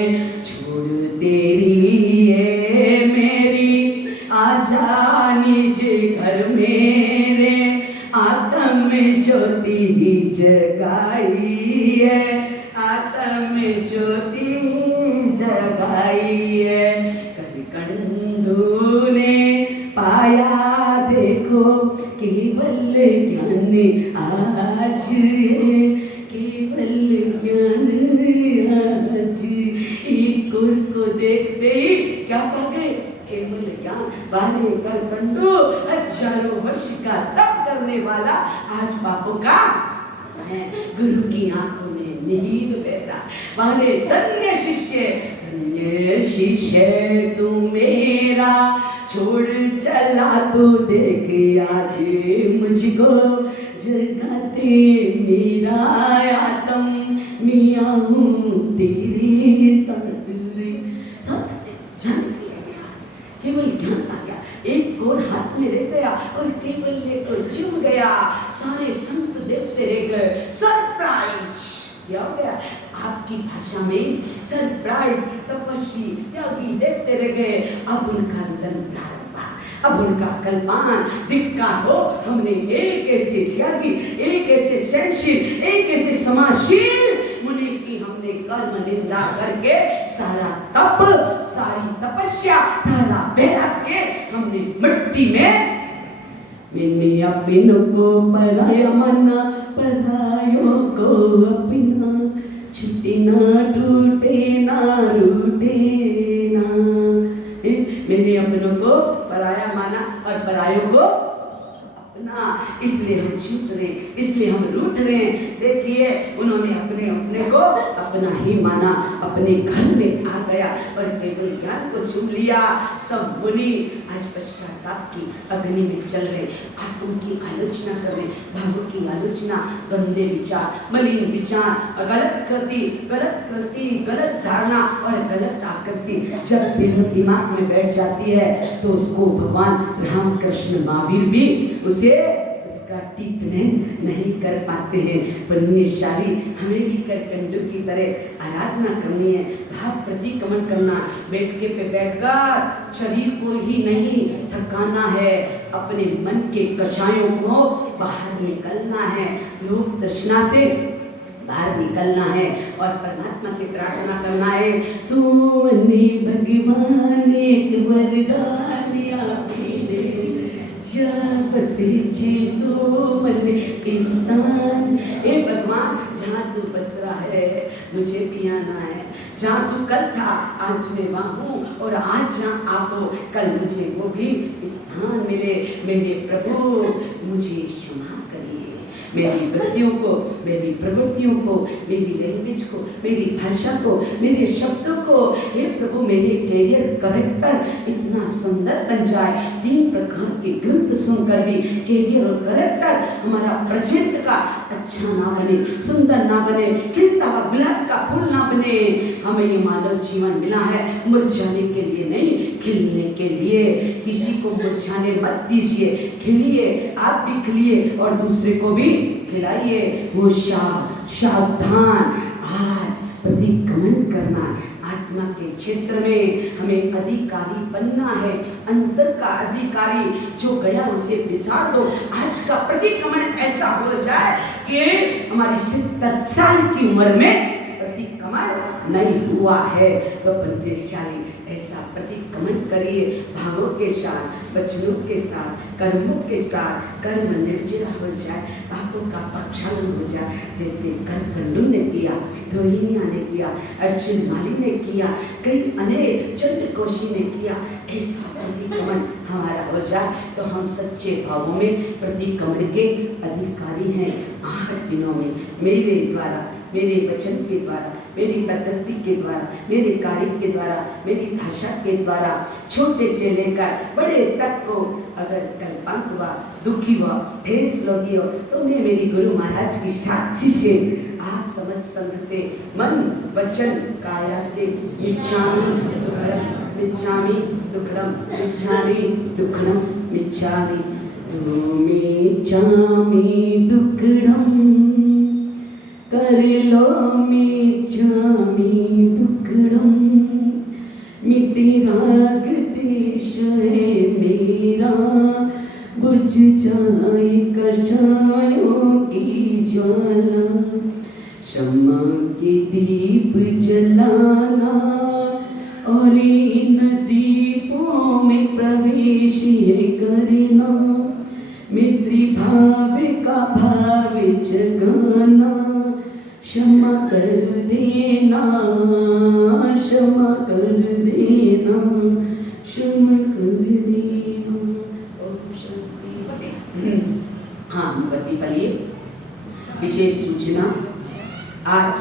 में ज्योति जगाई है। कलकंडू ने पाया देखो केवल ज्ञान आज है, केवल ज्ञान आज। एक को देखते ही क्या पा गए? केवल ज्ञान। बारे कलकंडू हजारों वर्ष का तप करने वाला आज पापों का है। गुरु की आंखों में नींद बहरा। वाले धन्य शिष्य तू मेरा, छोड़ चला तो देख आज मुझको जगाते मेरा आत्म मियाँ हूँ तेरे साथ जान गया। केवल ज्ञान आ गया, एक कोर हाथ में रह गया और केवल को चिम गया। सारे संत देखते रह गए। सरप्राइज क्या हो गया? आपकी भाषा में सरप्राइज। तपस्वी त्यागी देखते रह गए। अब उनका निधन प्रारंभ, अब उनका कल्पान धिक्कार हो। हमने एक ऐसे त्यागी, एक ऐसे सहनशील, एक ऐसे समाशील मुनि की हमने कर्म निंदा करके सारा तप, सारी तपस्या, सारा बैराग के हमने मिट्टी में। मैंने अपनों को पराया माना, परायों को अपना, छूटे ना टूटे ना रूठे ना। मैंने अपनों को पराया माना और परायों को अपना, इसलिए हम छूट रहे, इसलिए हम रूठ रहे। देखिए उन्होंने अपने अपने को अपना ही माना, अपने घर में आ गया और केवल ज्ञान को चुन लिया। सब मुनि आज पश्चाताप की अग्नि में चल रहे। आप उनकी आलोचना कर रहे, भावों की आलोचना, गंदे विचार, मलिन विचार, गलत कृति, गलत धारणा और गलत आकृति जब दिल दिमाग में बैठ जाती है तो उसको भगवान राम कृष्ण महावीर भी उसे उसका ट्रीटमेंट नहीं कर पाते हैं। पुण्यशाली हमें भी कलकंडू की तरह आराधना करनी है, भाव प्रतिक्रमण करना। बैठके पे बैठकर शरीर को ही नहीं थकाना है, अपने मन के कषायों को बाहर निकलना है, लोक तृष्णा से बाहर निकलना है और परमात्मा से प्रार्थना करना है। तूने भगवान एक वरदान स्थान, ए भगवान जहाँ तू बस रहा है मुझे भी आना है। जहाँ तू कल था आज मैं वहाँ हूँ और आज जहाँ आप हो कल मुझे वो भी स्थान मिले। मेरे प्रभु मुझे क्षमा करिए, मेरी गतियों को, मेरी प्रवृत्तियों को, मेरी लैंग्वेज को, मेरी भाषा को, मेरे शब्दों को। हे प्रभु मेरे कैरियर करेक्टर इतना सुंदर बन जाए। 3 प्रकार के ग्रंथ सुनकर भी कैरियर और करेक्टर हमारा प्रसिद्ध का अच्छा ना बने, सुंदर ना बने, खिलता हुआ गुलाब का फूल ना बने। हमें ये मानव जीवन मिला है मुरझाने के लिए नहीं, खिलने के लिए। किसी को मुरझाने मत दीजिए, खिलिए, आप भी खिलिए और दूसरे को भी खिलाइए। होशियार, सावधान, आज प्रतिक्रमण करना। आत्मा के क्षेत्र में हमें अधिकारी बनना है, अंतर का अधिकारी। जो गया उसे बिछाड़ दो। आज का प्रतिक्रमण ऐसा हो जाए कि हमारी 70 साल की उम्र में प्रतिक्रमण नहीं हुआ है। तो पुण्यशाली ऐसा प्रतिक्रमण करिए, भावों के साथ, वचनों के साथ, कर्मों के साथ। कर्म निर्जरा हो जाए, पापों का प्रक्षालन हो जाए, जैसे कलकंडू ने किया, रोहिणिया ने किया, अर्जुन माली ने किया, कई अनेक चंद्रकोशी ने किया। ऐसा प्रतिक्रमण हमारा हो जाए तो हम सच्चे भावों में प्रतिक्रमण के अधिकारी हैं। 8 दिनों में मेरे द्वारा, मेरे वचन के द्वारा, मेरी पद्धति के द्वारा, मेरे कार्य के द्वारा, मेरी भाषा के द्वारा, छोटे से लेकर बड़े तक को अगर कल्पांत हुआ, दुखी हुआ, ठेस लगी हो तो उन्हें मेरी गुरु महाराज की साक्षी से आप समझ संग से मन वचन काया से मिच्छामि दुक्कडम मिच्छामि दुक्कडम मिच्छामि दुक्कडम मिच्छामि दुक्कडम कर लो मिच्छामि दुक्कडम। मिटे राग देश है मेरा, बुझ जाए कषायों की ज्वाला। क्षमा के दीप जलाना और इन दीपों में प्रवेश करना, मित्र भाव का भाव जगाना, क्षमा कर देना, क्षमा कर देना, क्षमा कर देना। और शांति। हाँ, पति पलिए विशेष सूचना, आज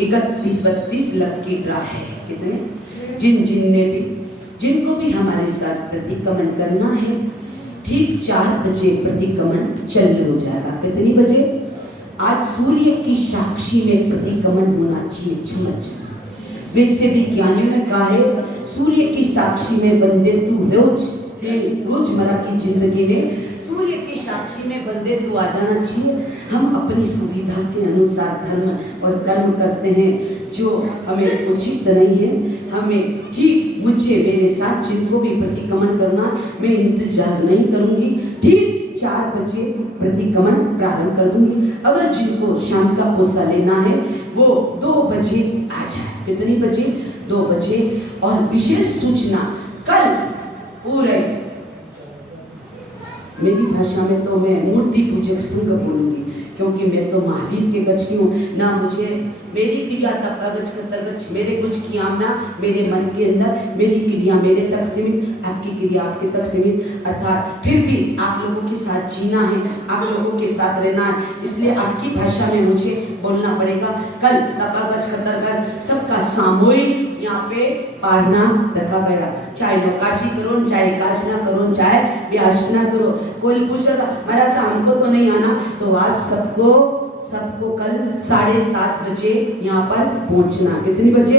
31-32 लकी ड्रा है। कितने? जिनको भी हमारे साथ प्रतिक्रमण करना है, ठीक 4 बजे प्रतिक्रमण चालू हो जाएगा। कितनी बजे? आज सूर्य की साक्षी में प्रतिक्रमण होना चाहिए, चमक। वैसे विज्ञानियों ने कहा है सूर्य की साक्षी में बंदे तू रोजमर्रा की जिंदगी में सूर्य की साक्षी में बंदे तू आ जाना चाहिए। हम अपनी सुविधा के अनुसार धर्म और कर्म करते हैं जो हमें उचित नहीं है। हमें ठीक मुझे मेरे साथ जिनको भी प्रतिक्रमण करना, मैं इंतजार नहीं करूंगी, ठीक 4 बजे प्रतिक्रमण प्रारंभ कर दूंगी। अगर जिनको शाम का पोसा लेना है वो 2 बजे आ जाए। कितनी बजे? 2 बजे। और विशेष सूचना, कल पूरे मेरी भाषा में तो मैं मूर्ति पूजक संघ बोलूंगी, क्योंकि मैं तो महावीर के गज की हूँ ना। मुझे मेरी क्रिया तक अगज कतरगज, मेरे कुछ कियामना मेरे मन के अंदर, मेरी क्रिया मेरे तक सीमित, आपकी क्रिया आपके तक सीमित। अर्थात फिर भी आप लोगों के साथ जीना है, आप लोगों के साथ रहना है, इसलिए आपकी भाषा में मुझे बोलना पड़ेगा। कल अगज कतरगज सबका सामूहिक यहाँ पे पारना रखा गया। चाहे नौकाशी करो, चाहे काशना करो, चाहे व्यासना करो। कोई पूछेगा मेरा सा हमको तो नहीं आना, तो आज सबको कल 7:30 बजे यहाँ पर पहुँचना। कितनी बजे?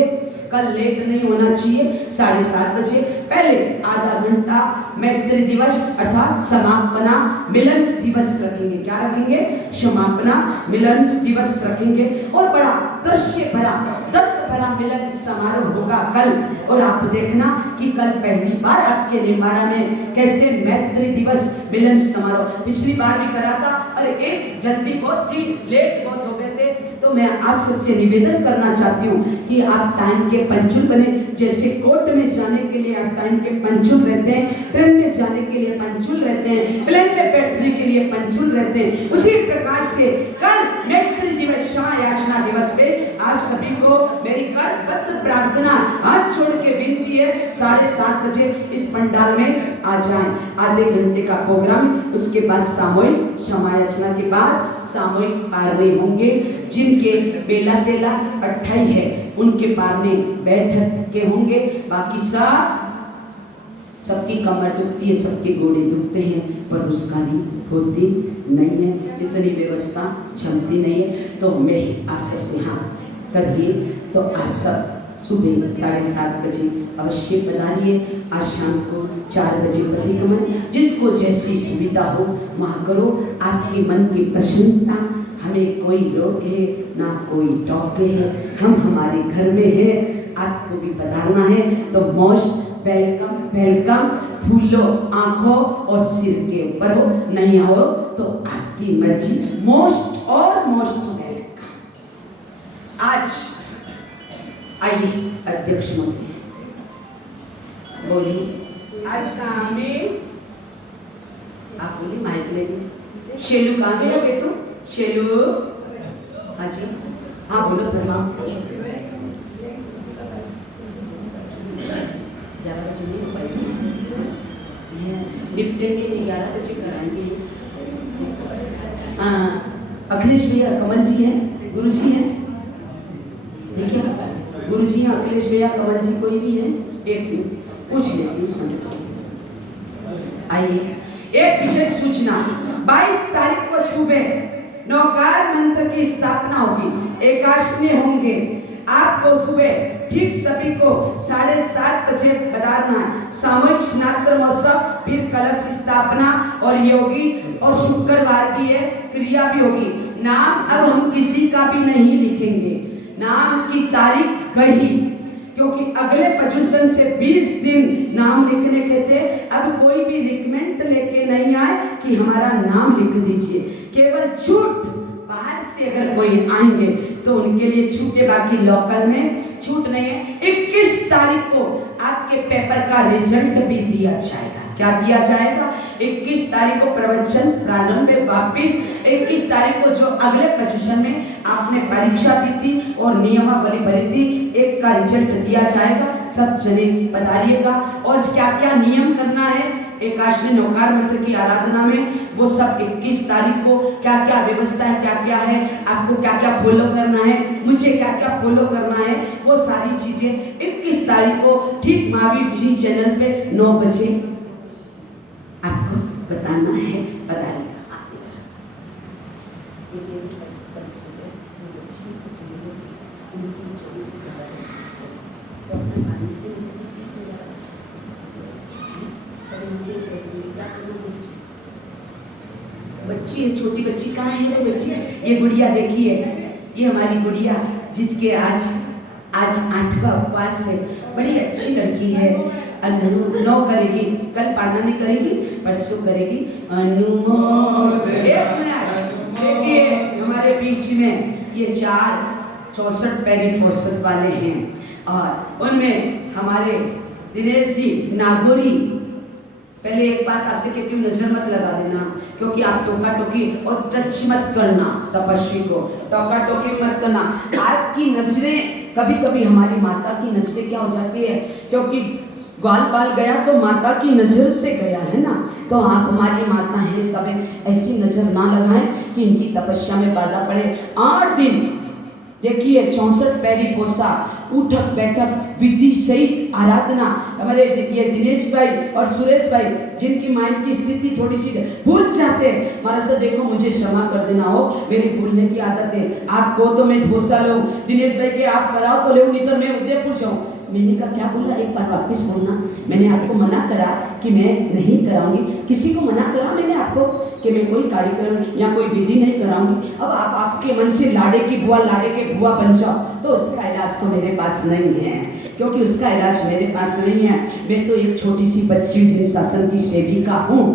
कल लेट नहीं होना चाहिए, 7:30 बजे। पहले आधा घंटा मैत्री दिवस अर्थात समापना मिलन दिवस रखेंगे। क्या रखेंगे? समापना मिलन दिवस रखेंगे। और बड़ा दृश्य भरा, दत्त भरा मिलन समारोह होगा कल। और आप देखना कि कल पहली बार आपके निम्बाड़ा में कैसे मैत्री दिवस मिलन समारोह, पिछली बार भी करा था। अरे एक जल्दी बहुत थी, लेट बहुत हो गए थे। तो मैं आप सबसे निवेदन करना चाहती हूँ कि आप टाइम के पंचुल बने। जैसे कोर्ट में जाने के लिए आप टाइम के पंचुल रहते हैं, ट्रेन में जाने के लिए पंचुल रहते हैं, प्लेन में बैठने के लिए पंचुल रहते हैं, उसी प्रकार से कल मैत्री दिवस क्षमा याचना दिवस पे आप सभी को मेरी करबद्ध प्रार्थना, हाथ जोड़ के विनती है, 7:30 बजे इस पंडाल में आ जाएं। आधे घंटे का प्रोग्राम, उसके बाद सामूहिक क्षमा याचना के बाद सामूहिक पारने होंगे। जिनके बेला तेला 28 है उनके पारने बैठक के होंगे। बाकी सबकी कमर दुखती है, सबके गोड़े दुखते हैं, पर उसका होती नहीं है, इतनी व्यवस्था क्षमती नहीं है। तो मैं आप सबसे हाँ करिए। तो आप सब सुबह 7:30 बजे अवश्य पधारिए। आज शाम को 4 बजे प्रतिक्रमण, जिसको जैसी सुविधा हो वहाँ करो। आपके मन की प्रसन्नता, हमें कोई रोक है ना कोई टोके है, हम हमारे घर में है, आपको भी पधारना है तो मोस्ट वेलकम वेलकम। फूलो आंखों और सिर के ऊपर हो, नहीं हो तो आपकी मर्जी, मोस्ट और मोस्ट वेलकम। आज आइए अध्यक्ष महोदय बोलिए। आज शाम में आप बोलिए, माइक ले लीजिए। शेलू कहाँ गया बेटू? शेलू, हाँ जी, हाँ बोलो सर। 11 बजे नहीं हो पाएगी, निपटेंगे 11 बजे कराएंगे। अखिलेश भैया, कमल जी हैं, गुरु जी हैं, ठीक है? गुरु जी हैं, अखिलेश भैया, कमल जी, कोई भी है? एक दिन पूछ लेती हूँ संत से। आइए, एक विशेष सूचना, 22 तारीख को सुबह नौकार मंत्र की स्थापना होगी, एकादशी होंगे। आपको सुबह ठीक सभी को 7:30 बजे पधारना है। सामूहिक स्नातक महोत्सव, फिर कलश स्थापना और योगी, और शुक्रवार भी है, क्रिया भी होगी। नाम अब हम किसी का भी नहीं लिखेंगे, नाम की तारीख कही, क्योंकि अगले पोजीशन से 20 दिन नाम लिखने के थे। अब कोई भी रिकमेंड लेके नहीं आए कि हमारा नाम लिख दीजिए। केवल झूठ, बाहर से अगर कोई आएंगे तो उनके लिए छूट है, बाकी लोकल में छूट नहीं है। 21 तारीख को आपके पेपर का रिजल्ट भी दिया जाएगा। क्या दिया जाएगा? 21 तारीख को प्रवचन प्रारंभ में वापिस 21 तारीख को जो अगले पोजीशन में आपने परीक्षा दी थी और नियमावली भरी थी, एक का रिजल्ट दिया जाएगा। सब जने बताइएगा। और क्या क्या नियम करना है एकादशी नौकार मंत्र की आराधना में, वो सब 21 तारीख को क्या क्या व्यवस्था है, क्या क्या है, आपको क्या क्या फॉलो करना है, मुझे क्या क्या फॉलो करना है, वो सारी चीजें 21 तारीख को ठीक महावीर जी चैनल पे 9 बजे आपको बताना है। बताइएगा। बच्ची है, छोटी बच्ची कहाँ है रे बच्ची? ये गुड़िया देखिए, ये हमारी गुड़िया जिसके आज 8वां उपवास है। बड़ी अच्छी लड़की है। 9 करेगी, कल पाना नहीं करेगी, परसों करेगी। देखिए हमारे बीच में ये 4 64 पैरी फुर्सत वाले हैं और उनमें हमारे दिनेश जी नागौरी। पहले एक बात आपसे कहती हूँ, नजर मत लगा देना, क्योंकि आप टोका टोकी और टच मत करना तपस्वी को, टोका टोकी मत करना। आपकी नजरें कभी कभी हमारी माता की नजरें क्या हो जाती है, क्योंकि ग्वाल बाल गया तो माता की नजर से गया है ना। तो आप हमारी माता हैं, सब ऐसी नजर ना लगाएं कि इनकी तपस्या में बाधा पड़े। 8 दिन देखिए 64 पैरी पोसा, उठक बैठक विधि सहित आराधना। हमारे ये दिनेश भाई और सुरेश भाई जिनकी माइंड की स्थिति थोड़ी सी भूल जाते हैं, महाराज से देखो मुझे क्षमा कर देना, हो मेरी भूलने की आदत है। आपको तो मैं भरोसा लो, दिनेश भाई के आप कराओ तो ले, नहीं तो मैं उदयपुर जाऊँ। मैंने कहा क्या बोला, एक बार वापस बोलना। मैंने आपको मना करा कि मैं नहीं कराऊंगी, किसी को मना करा मैंने आपको कि मैं कोई कार्यक्रम या कोई विधि नहीं कराऊंगी। अब आप आपके मन से लाड़े की बुआ लाड़े के बुआ बन जाओ, तो उसका इलाज तो मेरे पास नहीं है, क्योंकि उसका इलाज मेरे पास नहीं है। मैं तो एक छोटी सी बच्ची जिन शासन की सेविका हूँ,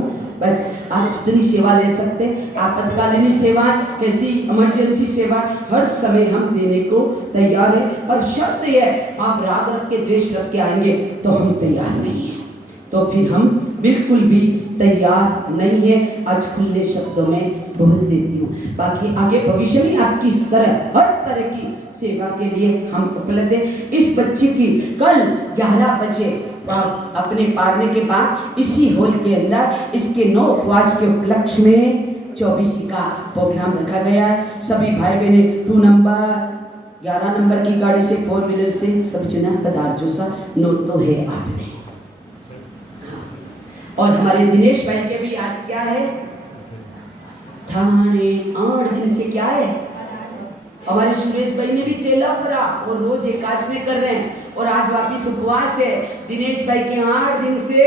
बस आप जितनी सेवा ले सकते, आपातकालीन सेवा, कैसी इमरजेंसी सेवा, हर समय हम देने को तैयार हैं। पर शर्त है आप राग रख के द्वेष रख के आएंगे तो हम तैयार नहीं हैं, तो फिर हम बिल्कुल भी तैयार नहीं है। आज खुले शब्दों में बोल देती हूँ, बाकी आगे भविष्य में आपकी हर तरह की सेवा के लिए हम उपलब्ध हैं। इस बच्चे की कल 11 बजे अपने पारने के बाद इसी हॉल के अंदर इसके 9 उपवास के उपलक्ष्य में 24 का प्रोग्राम रखा गया है। सभी भाई बहने 2 नंबर 11 नंबर की गाड़ी से 4 व्हीलर से सब जना पदार्थ सा नोट तो है आपने। और हमारे दिनेश भाई के भी आज क्या है, ठाणे 8 दिन से क्या है। हमारे सुरेश भाई ने भी तेला करा और रोज एकादशी कर रहे हैं, और आज वापिस उपवास है। दिनेश भाई के 8 दिन से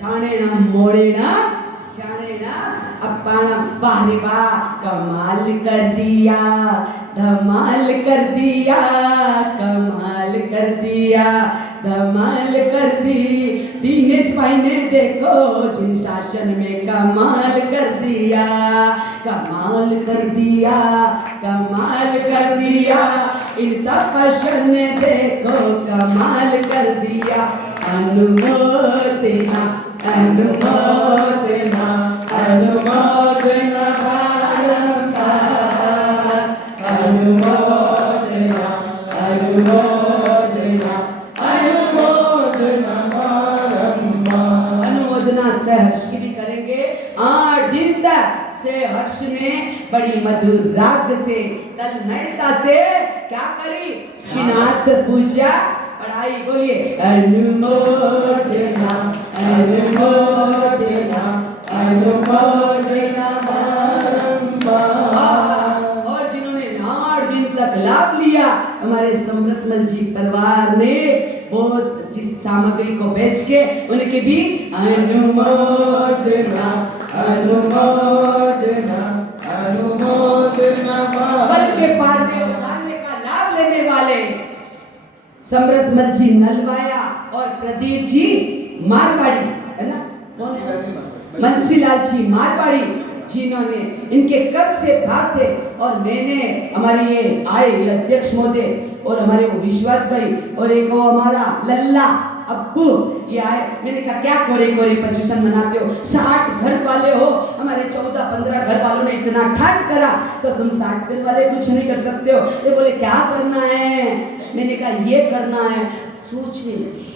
ठाणे ना मोड़े ना जाने ना अपाना बाहरे बा, कमाल कर दिया, धमाल कर दिया, कमाल कर दिया, धमाल कर दी। दिनेश भाई ने देखो जिन शासन में कमाल कर दिया, कमाल कर दिया, कमाल कर दिया। इन तपस्या ने देखो कमाल कर दिया। अनुमोदना अनुमोदना अनुमोदना बारंबार, अनुमोदना अनुमोदना अनुमोदना बारंबार। अनुमोदना से हर्ष की भी करेंगे 8 दिन तक से, हर्ष में बड़ी मधुर राग से तन्मयता से क्या करी, श्रीनाथ पूजा पढ़ाई। बोलिए अनुमोदना अनुमोदना अनुमोदना बारंबार। और जिन्होंने 8 दिन तक लाभ लिया, हमारे समृद्धमल जी परिवार ने बहुत जिस सामग्री को बेच के उनके भी अनुमोदना अनुमोदना अनुमोदना। कल के पारने उतारने का लाभ लेने वाले समृद्धमल जी नलवाया और प्रदीप जी मारवाड़ी है ना, बंसीलाल जी मारवाड़ी, जिन्होंने इनके कब से भाग थे, और मैंने हमारे ये आए अध्यक्ष महोदय और हमारे वो विश्वास भाई और एक वो हमारा लल्ला अब्बू ये आए। मैंने कहा क्या कोरे कोरे प्रदूषण मनाते हो, 60 घर वाले हो, हमारे 14-15 घर वालों ने इतना ठंड करा तो तुम 60 घर वाले कुछ नहीं कर सकते हो। ये बोले क्या करना है, मैंने कहा ये करना है। सोचने लगे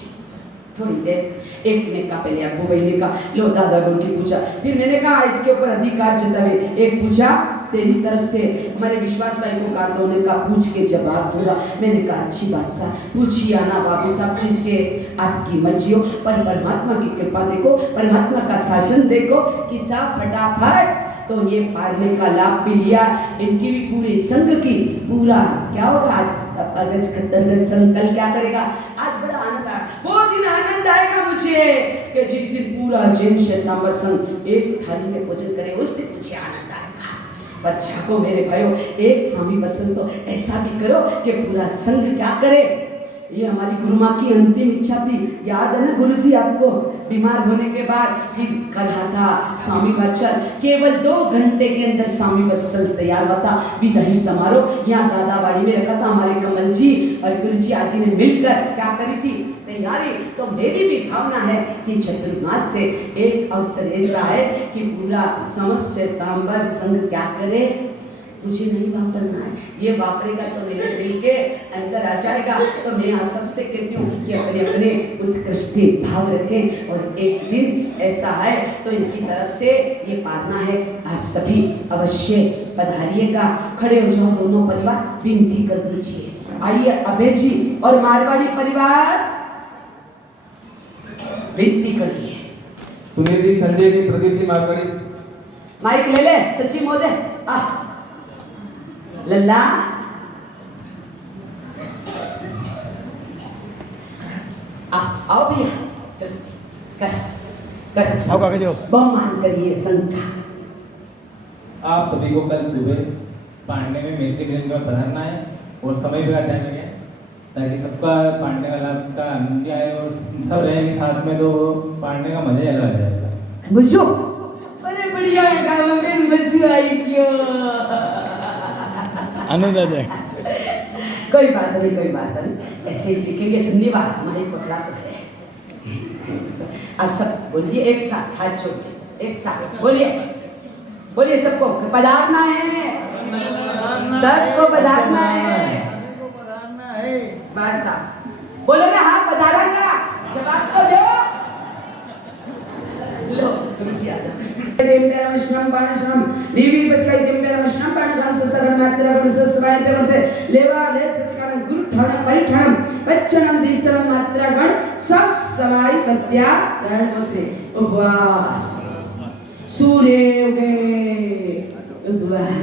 थोड़ी देर, एक ने कहा पहले अब्बू भाई ने कहा लो दादा गोटी पूछा, फिर मैंने कहा इसके ऊपर अधिकार जतावे, एक पूछा तेरी तरफ से, हमारे विश्वास भाई को कहा तो उन्होंने कहा पूछ के जवाब दूंगा। मैंने कहा अच्छी बात सा पूछिए ना बाबू, सब चीज से आपकी मर्जी हो, पर परमात्मा की कृपा देखो, परमात्मा का शासन देखो कि सब फटाफट तो ये पारने का लाभ भी लिया, इनकी भी पूरे संघ की पूरा क्या होगा आज अगज कल संकल्प क्या करेगा, आज बड़ा आनंद आया, वो दिन आनंद आएगा मुझे कि जिस दिन पूरा जैन श्वेतांबर संघ एक थाली में भोजन करे, उस दिन मुझे आनंद आएगा। बच्चा को मेरे भाइयों एक स्वामी बसंत तो ऐसा भी करो कि पूरा संघ क्या करे। ये हमारी गुरु माँ की अंतिम इच्छा थी, याद है ना गुरु जी आपको, बीमार होने के बाद फिर कहा था स्वामी वत्सल, केवल 2 घंटे के अंदर स्वामी वत्सल तैयार हुआ था, विदाई समारोह यहाँ दादाबाड़ी में रखा था, हमारे कमल जी और गुरु जी आदि ने मिलकर क्या करी थी तैयारी। तो मेरी भी भावना है कि चतुर्मास से एक अवसर ऐसा है कि पूरा समस्त श्वेतांबर संघ क्या करे, मुझे नहीं वापरना है, ये वापरेगा तो मेरे दिल के अंदर आ जाएगा। तो मैं आप सबसे कहती हूँ कि अपने अपने उत्कृष्ट भाव रखें, और एक दिन ऐसा है तो इनकी तरफ से ये पालना है, आप सभी अवश्य पधारिएगा, खड़े हो जाओ दोनों परिवार, विनती कर दीजिए। आइए अभय जी और मारवाड़ी परिवार विनती करिए। सुनील जी, संजय जी, प्रदीप जी, मारवाड़ी माइक ले ले सचिव महोदय, लल्ला आओ भैया, बहुमान करिए संघ का। आप सभी को कल सुबह पांडे में मैत्री गृह में पधारना है और समय भी आ जाएंगे ताकि सबका पांडे का लाभ का आनंद आए और सब रहेंगे साथ में, तो पांडे का मजा अलग आ जाएगा। बुझो अरे बढ़िया है, मजा आई क्यों, आनंद आ जाए। कोई बात नहीं, कोई बात नहीं, ऐसे ही सीखेंगे। धन्यवाद, हमारी पकड़ा तो है। अब सब बोलिए एक साथ, हाथ जोड़ के एक साथ बोलिए, बोलिए सबको पधारना है, सबको पधारना है, बस साहब बोलो ना, हाँ पधारेगा, जवाब तो दो। लो नीचे आ जाओ। देवमेरमश्रम बाणश्रम देवी बसकाई देवमेरमश्रम बाणगान ससगण मात्रा गण ससवाय तगण से लेवा लेस बचकान गुरु ठण परिठणम बच्चनम दिसरम मात्रा गण ससवाय कत्या गण बसे उपवास सूर्य उगे उपवास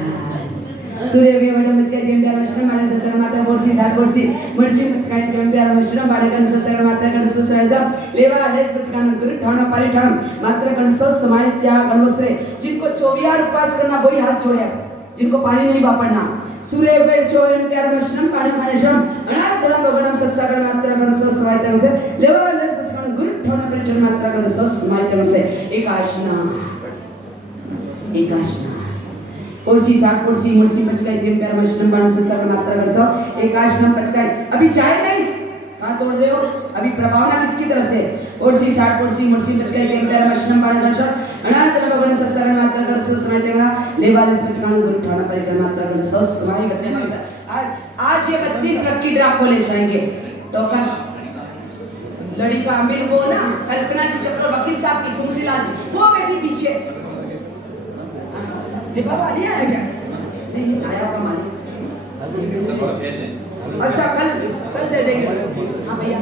सूर्य उगे वडम बचकाई देवमेरमश्रम बाण ससगण मात्रा बोरसी सात बोरसी मुर्सी बचकाई देवमेरमश्रम बाणगान ससगण मात्रा गण ससवाय लेवा लेस बचकान गुरु ठण परिठणम मात्रा गण ससवाय त्या गण बसे। जिनको 24 उपवास करना वही हाथ जोड़े, जिनको पानी नहीं वापरना। सूर्य उगे चोयन प्यार मशनम पानी पानीशम अनाथ दलम भगणम सत्सगण मात्रा गण ससवाय त्या से लेवा लेस बचकान गुरु ठण परिठणम मात्रा गण ससवाय त्या से। एक आसना कुर्सी सात कुर्सी मुर्सी बचकाई देव प्यार मशनम बाण सत्सगण मात्रा गण सो एक आसना बचकाई। अभी चाय नहीं कहाँ तोड़ रहे हो, अभी प्रभावना किसकी तरफ से, कुर्सी सात कुर्सी मुर्सी बचकाई देव प्यार मशनम बाण गण सो अनाथ दलम भगणम सत्सगण मात्रा गण ससवाय त्या लेवा लेस बचकान गुरु ठण परिठणम मात्रा गण ससवाय गते। आज ये 32 लकी ड्रा खोले जाएंगे। टोकन लड़ी का अमीर वो ना कल्पना जी चक्र वकील साहब की सुमति लाल जी वो बैठी पीछे। ये बाबा नहीं आया क्या? नहीं आया होगा मालिक। अच्छा कल दे देंगे। हाँ भैया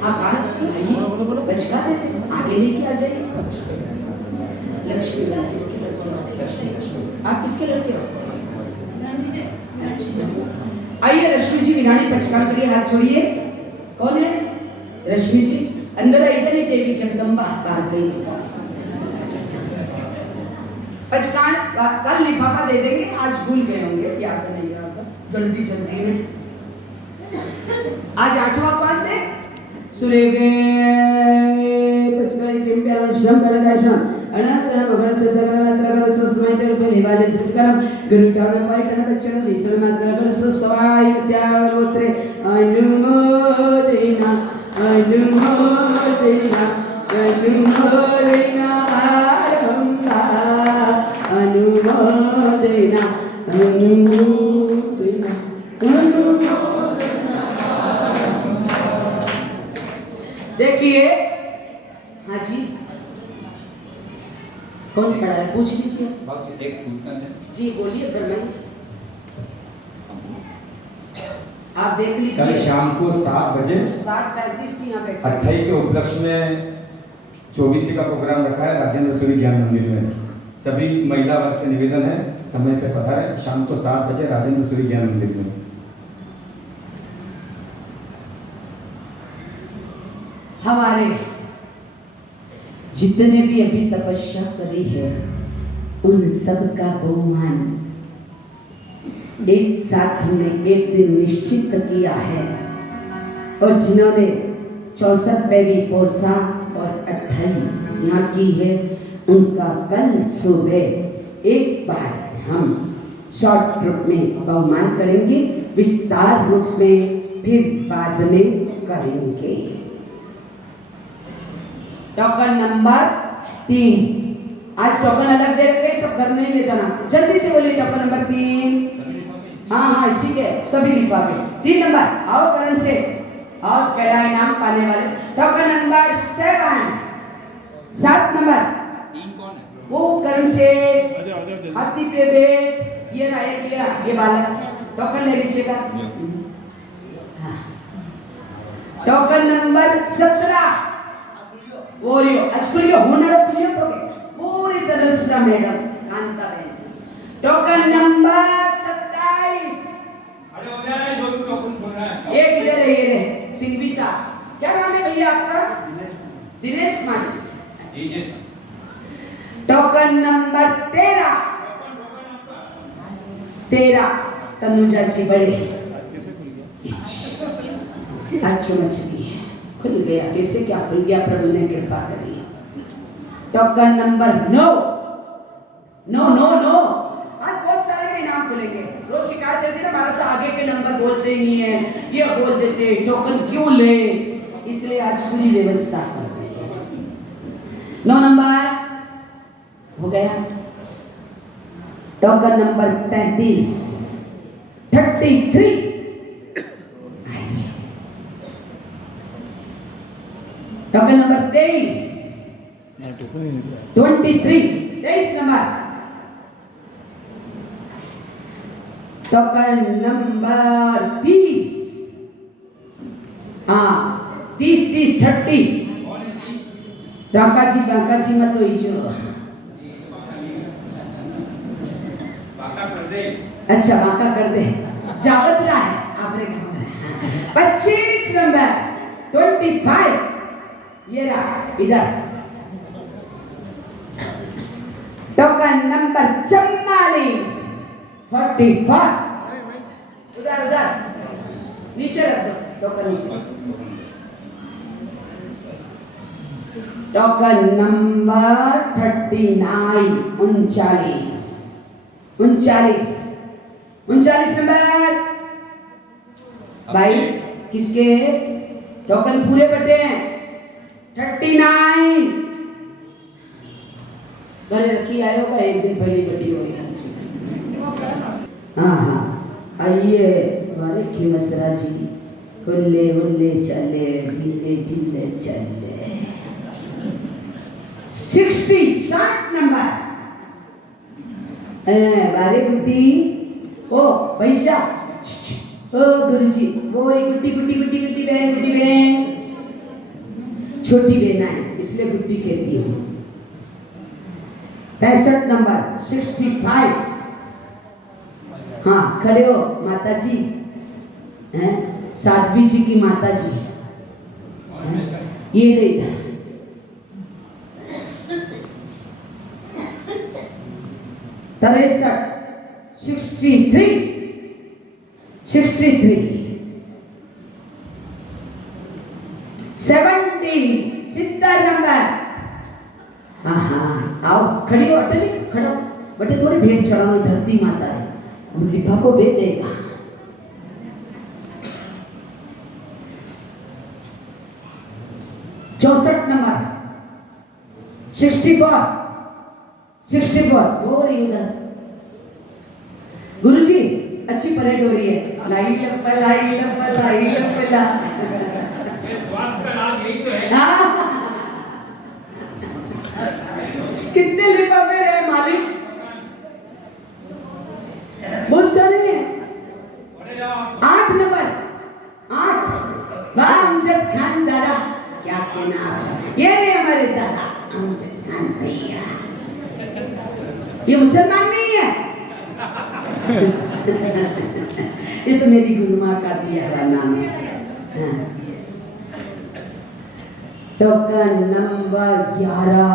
हाँ कहाँ बचका देते आगे लेके आ जाइए। लक्ष्मी किसकी लड़की, आप किसके लड़के हो? आइए रश्मि जी विरानी पचकार करिए, हाथ जोड़िए। कौन है रश्मि जी? अंदर आई जानी देवी जगदम्बा बाहर गई। पचकार कल लिफाफा दे देंगे, आज भूल गए होंगे, याद नहीं रहा, जल्दी जल्दी में। आज 8वां उपवास है, सुरेगे पचकली पिंप्याला श्रम करगाशम अनंतरं भगवंत सर्वत्र सस्मैते सलिवाले सचकरम गुरुटानं वाईटनं बच्चन दिसल मात्र सवाई त्यावसरे अनुमोदिना देखिए हाँ जी कौन पढ़ा है पूछ लीजिए जी बोलिए फरमाइए आप देख कल लीजिए शाम को 7 बजे 7:35 की यहाँ पे 28 के उपलक्ष्य में 24 का प्रोग्राम रखा है राजेंद्र सूर्य ज्ञान मंदिर में। सभी महिला वर्ग से निवेदन है समय पे पधारें शाम को 7 बजे राजेंद्र सूर्य ज्ञान मंदिर में। हमारे जितने भी अभी तपस्या करी है उन सब का बहुमान एक साथ हमने एक दिन निश्चित किया है और जिन्होंने 64 पैरी पोशाक और 28 यहाँ की है उनका कल सुबह एक बार हम शॉर्ट रूप में बहुमान करेंगे विस्तार रूप में फिर बाद में करेंगे। टोकन नंबर 3 आज टोकन अलग दे रखे सब घर में ले जाना जल्दी से बोलिए टोकन नंबर 3 हाँ इसी के सभी लिफाफे 3 नंबर आओ करण से और पहला इनाम पाने वाले टोकन नंबर 7 नंबर वो करण से हाथी पे बैठ ये रहा ये बालक टोकन ले लीजिएगा। Token number 17 Oreo actually honour पियो तो पूरी तरह से मैडम कांता बहन टोकन नंबर 27 अरे हो जाए जो भी टोकन बोल रहा है एक इधर है ये रे सिंघवी साहब क्या नाम है भैया आपका दिनेश मांझी। टोकन नंबर 13 तनुजा जी बड़े आज मछली है खुल गया कैसे क्या खुल गया प्रभु ने कृपा करी। टोकन नंबर 9 आज बहुत सारे के नाम खुलेंगे रोज शिकायत देती ना हमारे से आगे के नंबर बोलते ही नहीं है ये बोल देते टोकन क्यों ले इसलिए आज पूरी व्यवस्था करते हैं। 9 नंबर हो गया। Token number 33 token number 23 number. Token number 30 हाँ 30 बांका जी मत हो जो अच्छा बांका कर दे जावत रहा है आपने कहा 25 नंबर 25 ये रहा इधर। टोकन नंबर 44 उधर नीचे रख दो टोकन नीचे। टोकन नंबर 39 39 नंबर भाई किसके टोकन पूरे बटे हैं 39 घरे रखी आयो का एक दिन पहले बटी हो हाँ आइए वाले की मसरा जी हुल्ले चले ढीले ढीले चले 60 नंबर वाले गुड्डी ओ भैया ओ गुरुजी वो गुड्डी बहन छोटी बहन है इसलिए गुड्डी कहती हूँ। 65 नंबर 65 हाँ खड़े हो माता जी हैं साध्वी जी की माता जी ये ले इधर 63 70 नंबर। हाँ हाँ आओ खड़ी हो अटली खड़ो बटे थोड़ी भेंट चढ़ाओ धरती माता है लिफा को भेज देगा। चौसठ नंबर 64 हो रही उधर। गुरुजी अच्छी परेड हो रही है। लाई लप्पा हाँ। कितने लिफाफे रहे मालिक? बहुत सारे हैं। 8 नंबर 8 वाह अमजद खान दादा क्या कहना ये रहे हमारे दादा अमजद खान भैया। ये मुसलमान नहीं है। ये तो मेरी गुरु माँ का दिया हुआ नाम है। हाँ। टोकन नंबर 11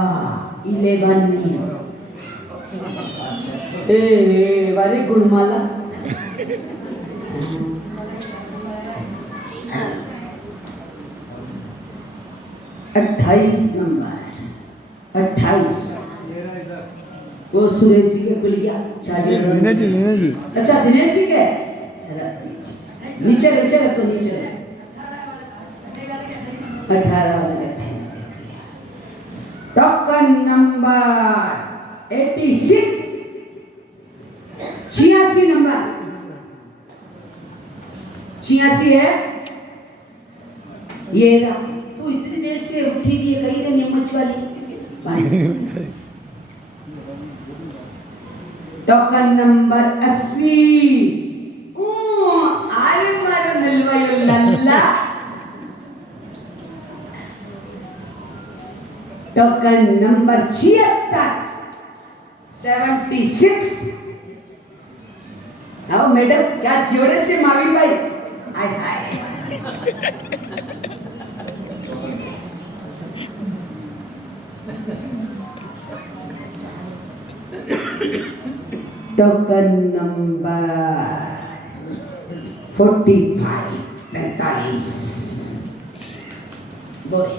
वारे गुणमाला 28 नंबर 28 वो सुरेश जी के खुल गया। दिनेश जी अच्छा दिनेश जी के नीचे रखो नीचे 18 वाले टोकन नंबर 86 86 नंबर 86 है ये रहा। तू इतनी देर से उठी भी है कहीं ना नीमच वाली। Token number 80 आलिमार नलवायुल्ला। टोकन नंबर 76 आओ मैडम क्या जोड़े से मावी भाई आए आए। टोकन नंबर 45 बोले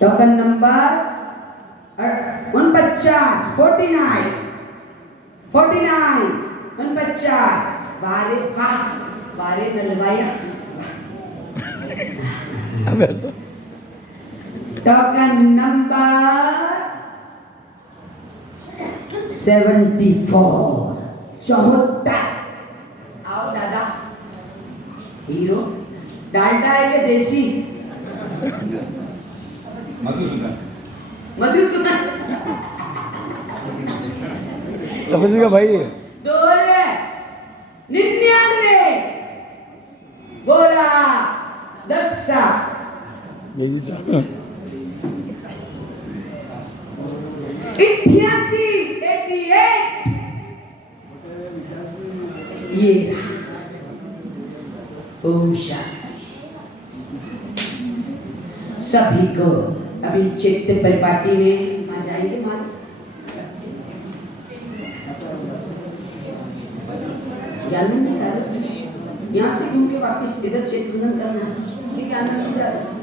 टोकन नंबर 49 बारे नलवाया। टोकन नंबर 74 आओ दादा हीरो डालडा है कि देसी? मधुसूदन तपस्वी का भाई 99 बोला दक्षा 88 ये ओम शांति। सभी को अभी चित्त परिपाटी में आ जाएंगे मालिक। ज्ञान में जा रहे यहाँ से घूम के वापिस इधर चित्तन करना है। ज्ञान में जा रहे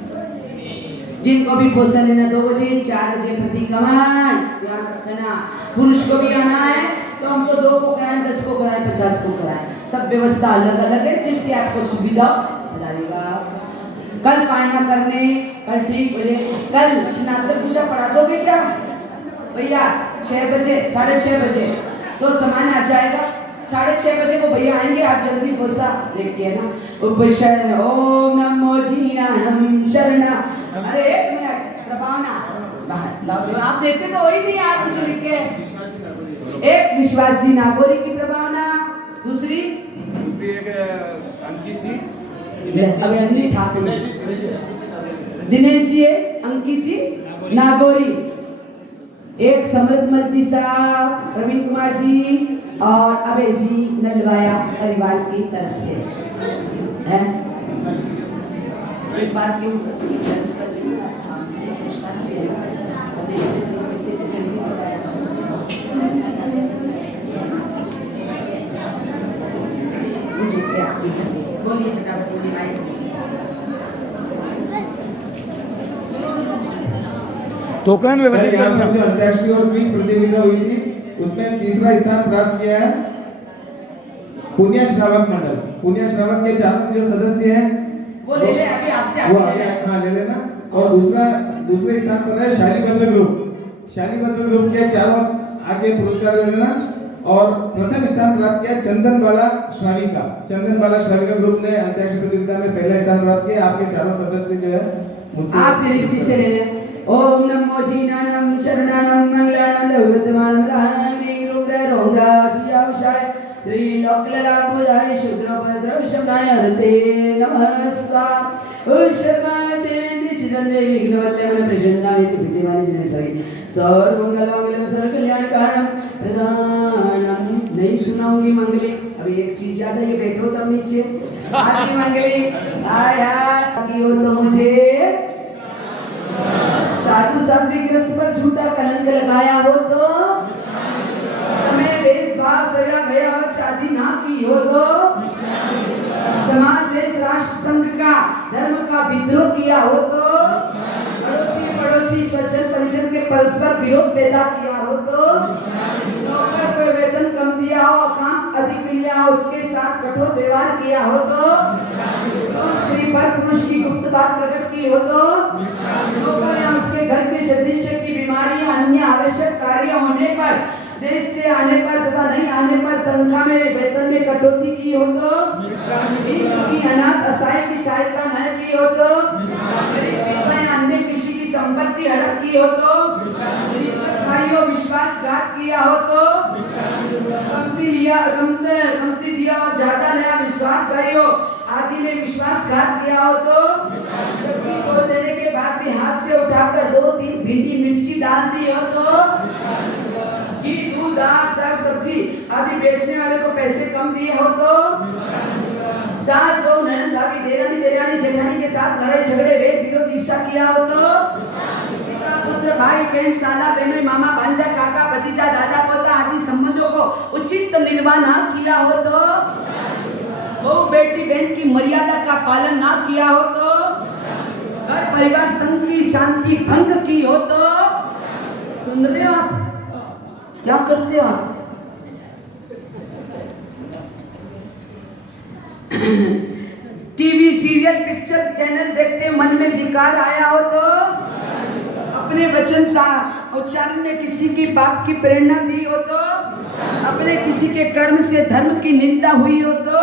जिनको भी पोषण लेना 2 बजे 4 बजे प्रति कमान ध्यान रखना। पुरुष को भी आना है तो हम तो 2 को कराएं 10 को कराएं 50 को कराएं सब व्यवस्था अलग अलग है जिससे आपको सुविधा मिलेगा। कल पारणा करने कल ठीक बजे कल स्नातक पूजा पढ़ा दोगे क्या भैया? 6 बजे 6:30 बजे तो सामान आ जाएगा। 6:30 बजे को भैया आएंगे आप जल्दी पहुंचा देखिए ना। उपशरण ओम नमो जीनानम शरणा। अरे 1 मिनट प्रभावना आप देते तो वही नहीं आप मुझे लिख के। एक विश्वासी नागोरी की प्रभावना दूसरी एक अंकित जी अभी अन्य ठाकुर दिनेश जी अंकित जी नागोरी। एक समृद्धमल जी साहब प्रवीण कुमार जी और अभय जी नलवाया परिवार की तरफ से है। एक बात क्यों दर्ज कर देना सामने पुरस्कार देना मुझे से आपकी टोकन व्यवस्थित यहाँ करना। पर जो अंतर्राष्ट्रीय और क्विज प्रतियोगिता हुई थी उसमें तीसरा स्थान प्राप्त किया है पुण्य श्रावक मंडल। पुण्य श्रावक के चारों जो सदस्य हैं वो ले ले अभी आपसे वो आगे ले आगे ले। हाँ ले लेना। और दूसरे स्थान पर है शालीभद्र ग्रुप। शालीभद्र ग्रुप के चारों आगे पुरस्कार ले लेना। और प्रथम स्थान प्राप्त किया चंदनबाला श्राविका। चंदनबाला श्राविका ग्रुप ने अंतरिक्ष प्रतियोगिता में पहला स्थान प्राप्त किया। आपके चारों सदस्य जो है मुझसे आप मेरे पीछे ले ले। ओम नमो जीनानम शरणानम मंगलानम लघुतमानम राहंगी रुद्र रोमराशियावशाय त्रिलोकललापुजाय शुद्रभद्र शब्दाय हरते नमः स्वाहा। उषकाचेन्द्रि चिदंदे विघ्नवल्लभं प्रसन्नामिति विजयवाणी जिने सही सर्वमंगलमंगलम सर्वकल्याणकारणम प्रदानम। नहीं सुनाऊंगी मंगली। अभी एक चीज याद है, ये बैठो सब नीचे। आरती मंगली आया की हो तो मुझे साधु साध्वी ग्रस्त पर झूठा कलंक लगाया हो तो समय भेदभाव सया भयावत शादी ना की हो तो समाज देश राष्ट्र संघ का धर्म का विद्रोह किया हो तो पड़ोसी स्वजन परिजन के परस्पर विरोध पैदा किया हो तो नौकर को वेतन कम दिया हो काम अधिक लिया हो उसके साथ कठोर व्यवहार किया हो तो स्त्री पर पुरुष की गुप्त बात प्रकट की हो तो नौकर या उसके घर के सदस्य की बीमारी अन्य आवश्यक कार्य होने पर देश से आने पर तथा नहीं आने पर तनख्वाह में वेतन में कटौती की हो तो की अनाथ असहाय की सहायता न की हो तो अन्य किसी की संपत्ति हड़प की हो तो रिश्वत खाई हो विश्वासघात किया हो तो कमती दिया हो ज्यादा नया विश्वास खाई हो आदि में विश्वासघात किया हो तो सब्जी को देने के बाद भी हाथ से उठाकर 2-3 भिंडी मिर्ची डाल दी हो तो घी दूध दाल साग सब्जी आदि बेचने वाले को पैसे कम दिए हो तो सास बहू ननद भाभी देरानी जेठानी के साथ लड़ाई झगड़े वेद विरोध ईर्ष्या किया हो तो पिता पुत्र भाई बहन साला बहनोई मामा भांजा काका भतीजा दादा पोता आदि संबंधों को उचित निर्वाह ना किया हो तो बहू बेटी बहन की मर्यादा का पालन ना किया हो तो घर परिवार संघ की शांति भंग की हो तो सुन रहे हो आप क्या करते हो आप? टीवी सीरियल पिक्चर चैनल देखते मन में विकार आया हो तो अपने वचन सा उच्चारण में किसी की पाप की प्रेरणा दी हो तो अपने किसी के कर्म से धर्म की निंदा हुई हो तो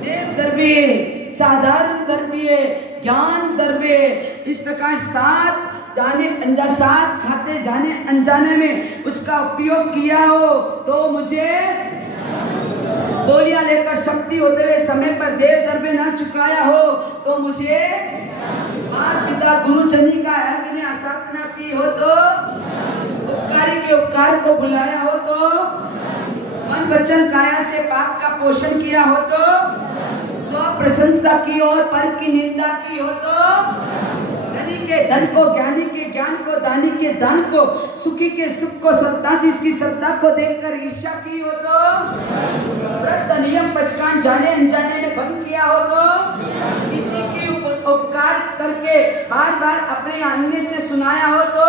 देव द्रव्य साधारण द्रव्य ज्ञान द्रव्य इस प्रकार साथ खाते जाने अनजाने में उसका उपयोग किया हो तो मुझे बोलियां लेकर शक्ति होते हुए समय पर देव द्रव्य न चुकाया हो तो मुझे माता पिता गुरु चंदी का अग्नि आसाधना की हो तो उपकारी के उपकार को बुलाया हो तो मन वचन काया से पाप का पोषण किया हो तो स्व प्रशंसा की और पर की निंदा की हो तो धनी के धन को ज्ञानी के ज्ञान को दानी के दान को सुखी के सुख को सत्ता जिसकी सत्ता को देखकर ईर्ष्या की हो तो व्रत नियम पचकान जाने अनजाने में भंग किया हो तो किसी की उपकार करके बार बार अपने अन्य से सुनाया हो तो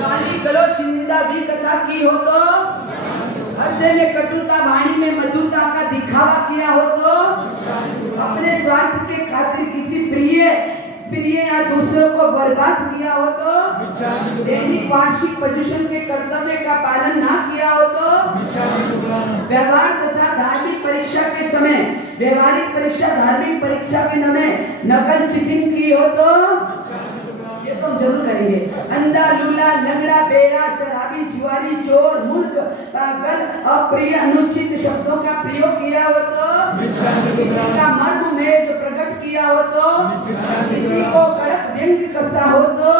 गाली गलौज निंदा भी कथा की हो तो हृदय में कटुता वाणी में मधुरता का दिखावा किया हो तो अपने स्वार्थ के खातिर किसी प्रिय या दूसरों को बर्बाद किया हो तो दैनिक वार्षिक पोजीशन के कर्तव्य का पालन ना किया हो तो व्यवहार तथा धार्मिक परीक्षा के समय व्यवहारिक परीक्षा धार्मिक परीक्षा के समय नकल चीटिंग की हो तो ये तो हम जरूर करेंगे। अंधा लूला लंगड़ा बेड़ा शराबी जुआरी चोर मूर्ख पागल अप्रिय अनुचित शब्दों का प्रयोग किया हो तो किसी का मर्म में प्रकट किया हो तो किसी को कड़क व्यंग कसा हो तो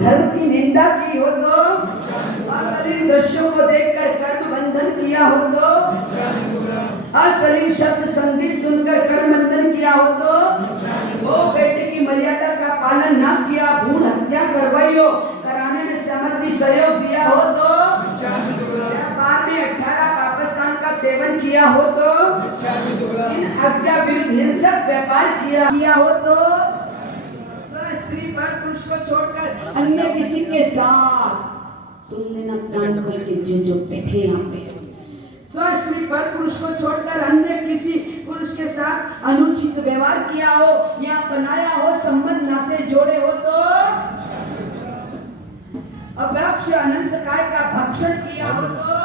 धर्म की निंदा की हो तो अश्लील दृश्यों को देखकर कर्म बंधन किया हो तो अश्लील शब्द संगीत सुनकर कर्म बंधन किया हो तो वो बेटे की मर्यादा का पालन न किया भ्रूण हत्या करवाई हो कराने में समर्थी सहयोग दिया हो तो व्यापार में 18 पाकिस्तान का सेवन किया हो तो जिन आज्ञा विरुद्ध हिंसक व्यापार किया हो तो स्त्री पर पुरुष को छोड़कर अन्य किसी के साथ, सुन लेना कान खोल के जो बैठे यहाँ पे, स्त्री पर पुरुष को छोड़कर अन्य किसी पुरुष के साथ अनुचित व्यवहार किया हो या बनाया हो, संबंध नाते जोड़े हो तो अभक्ष अनंत काय का भक्षण किया हो तो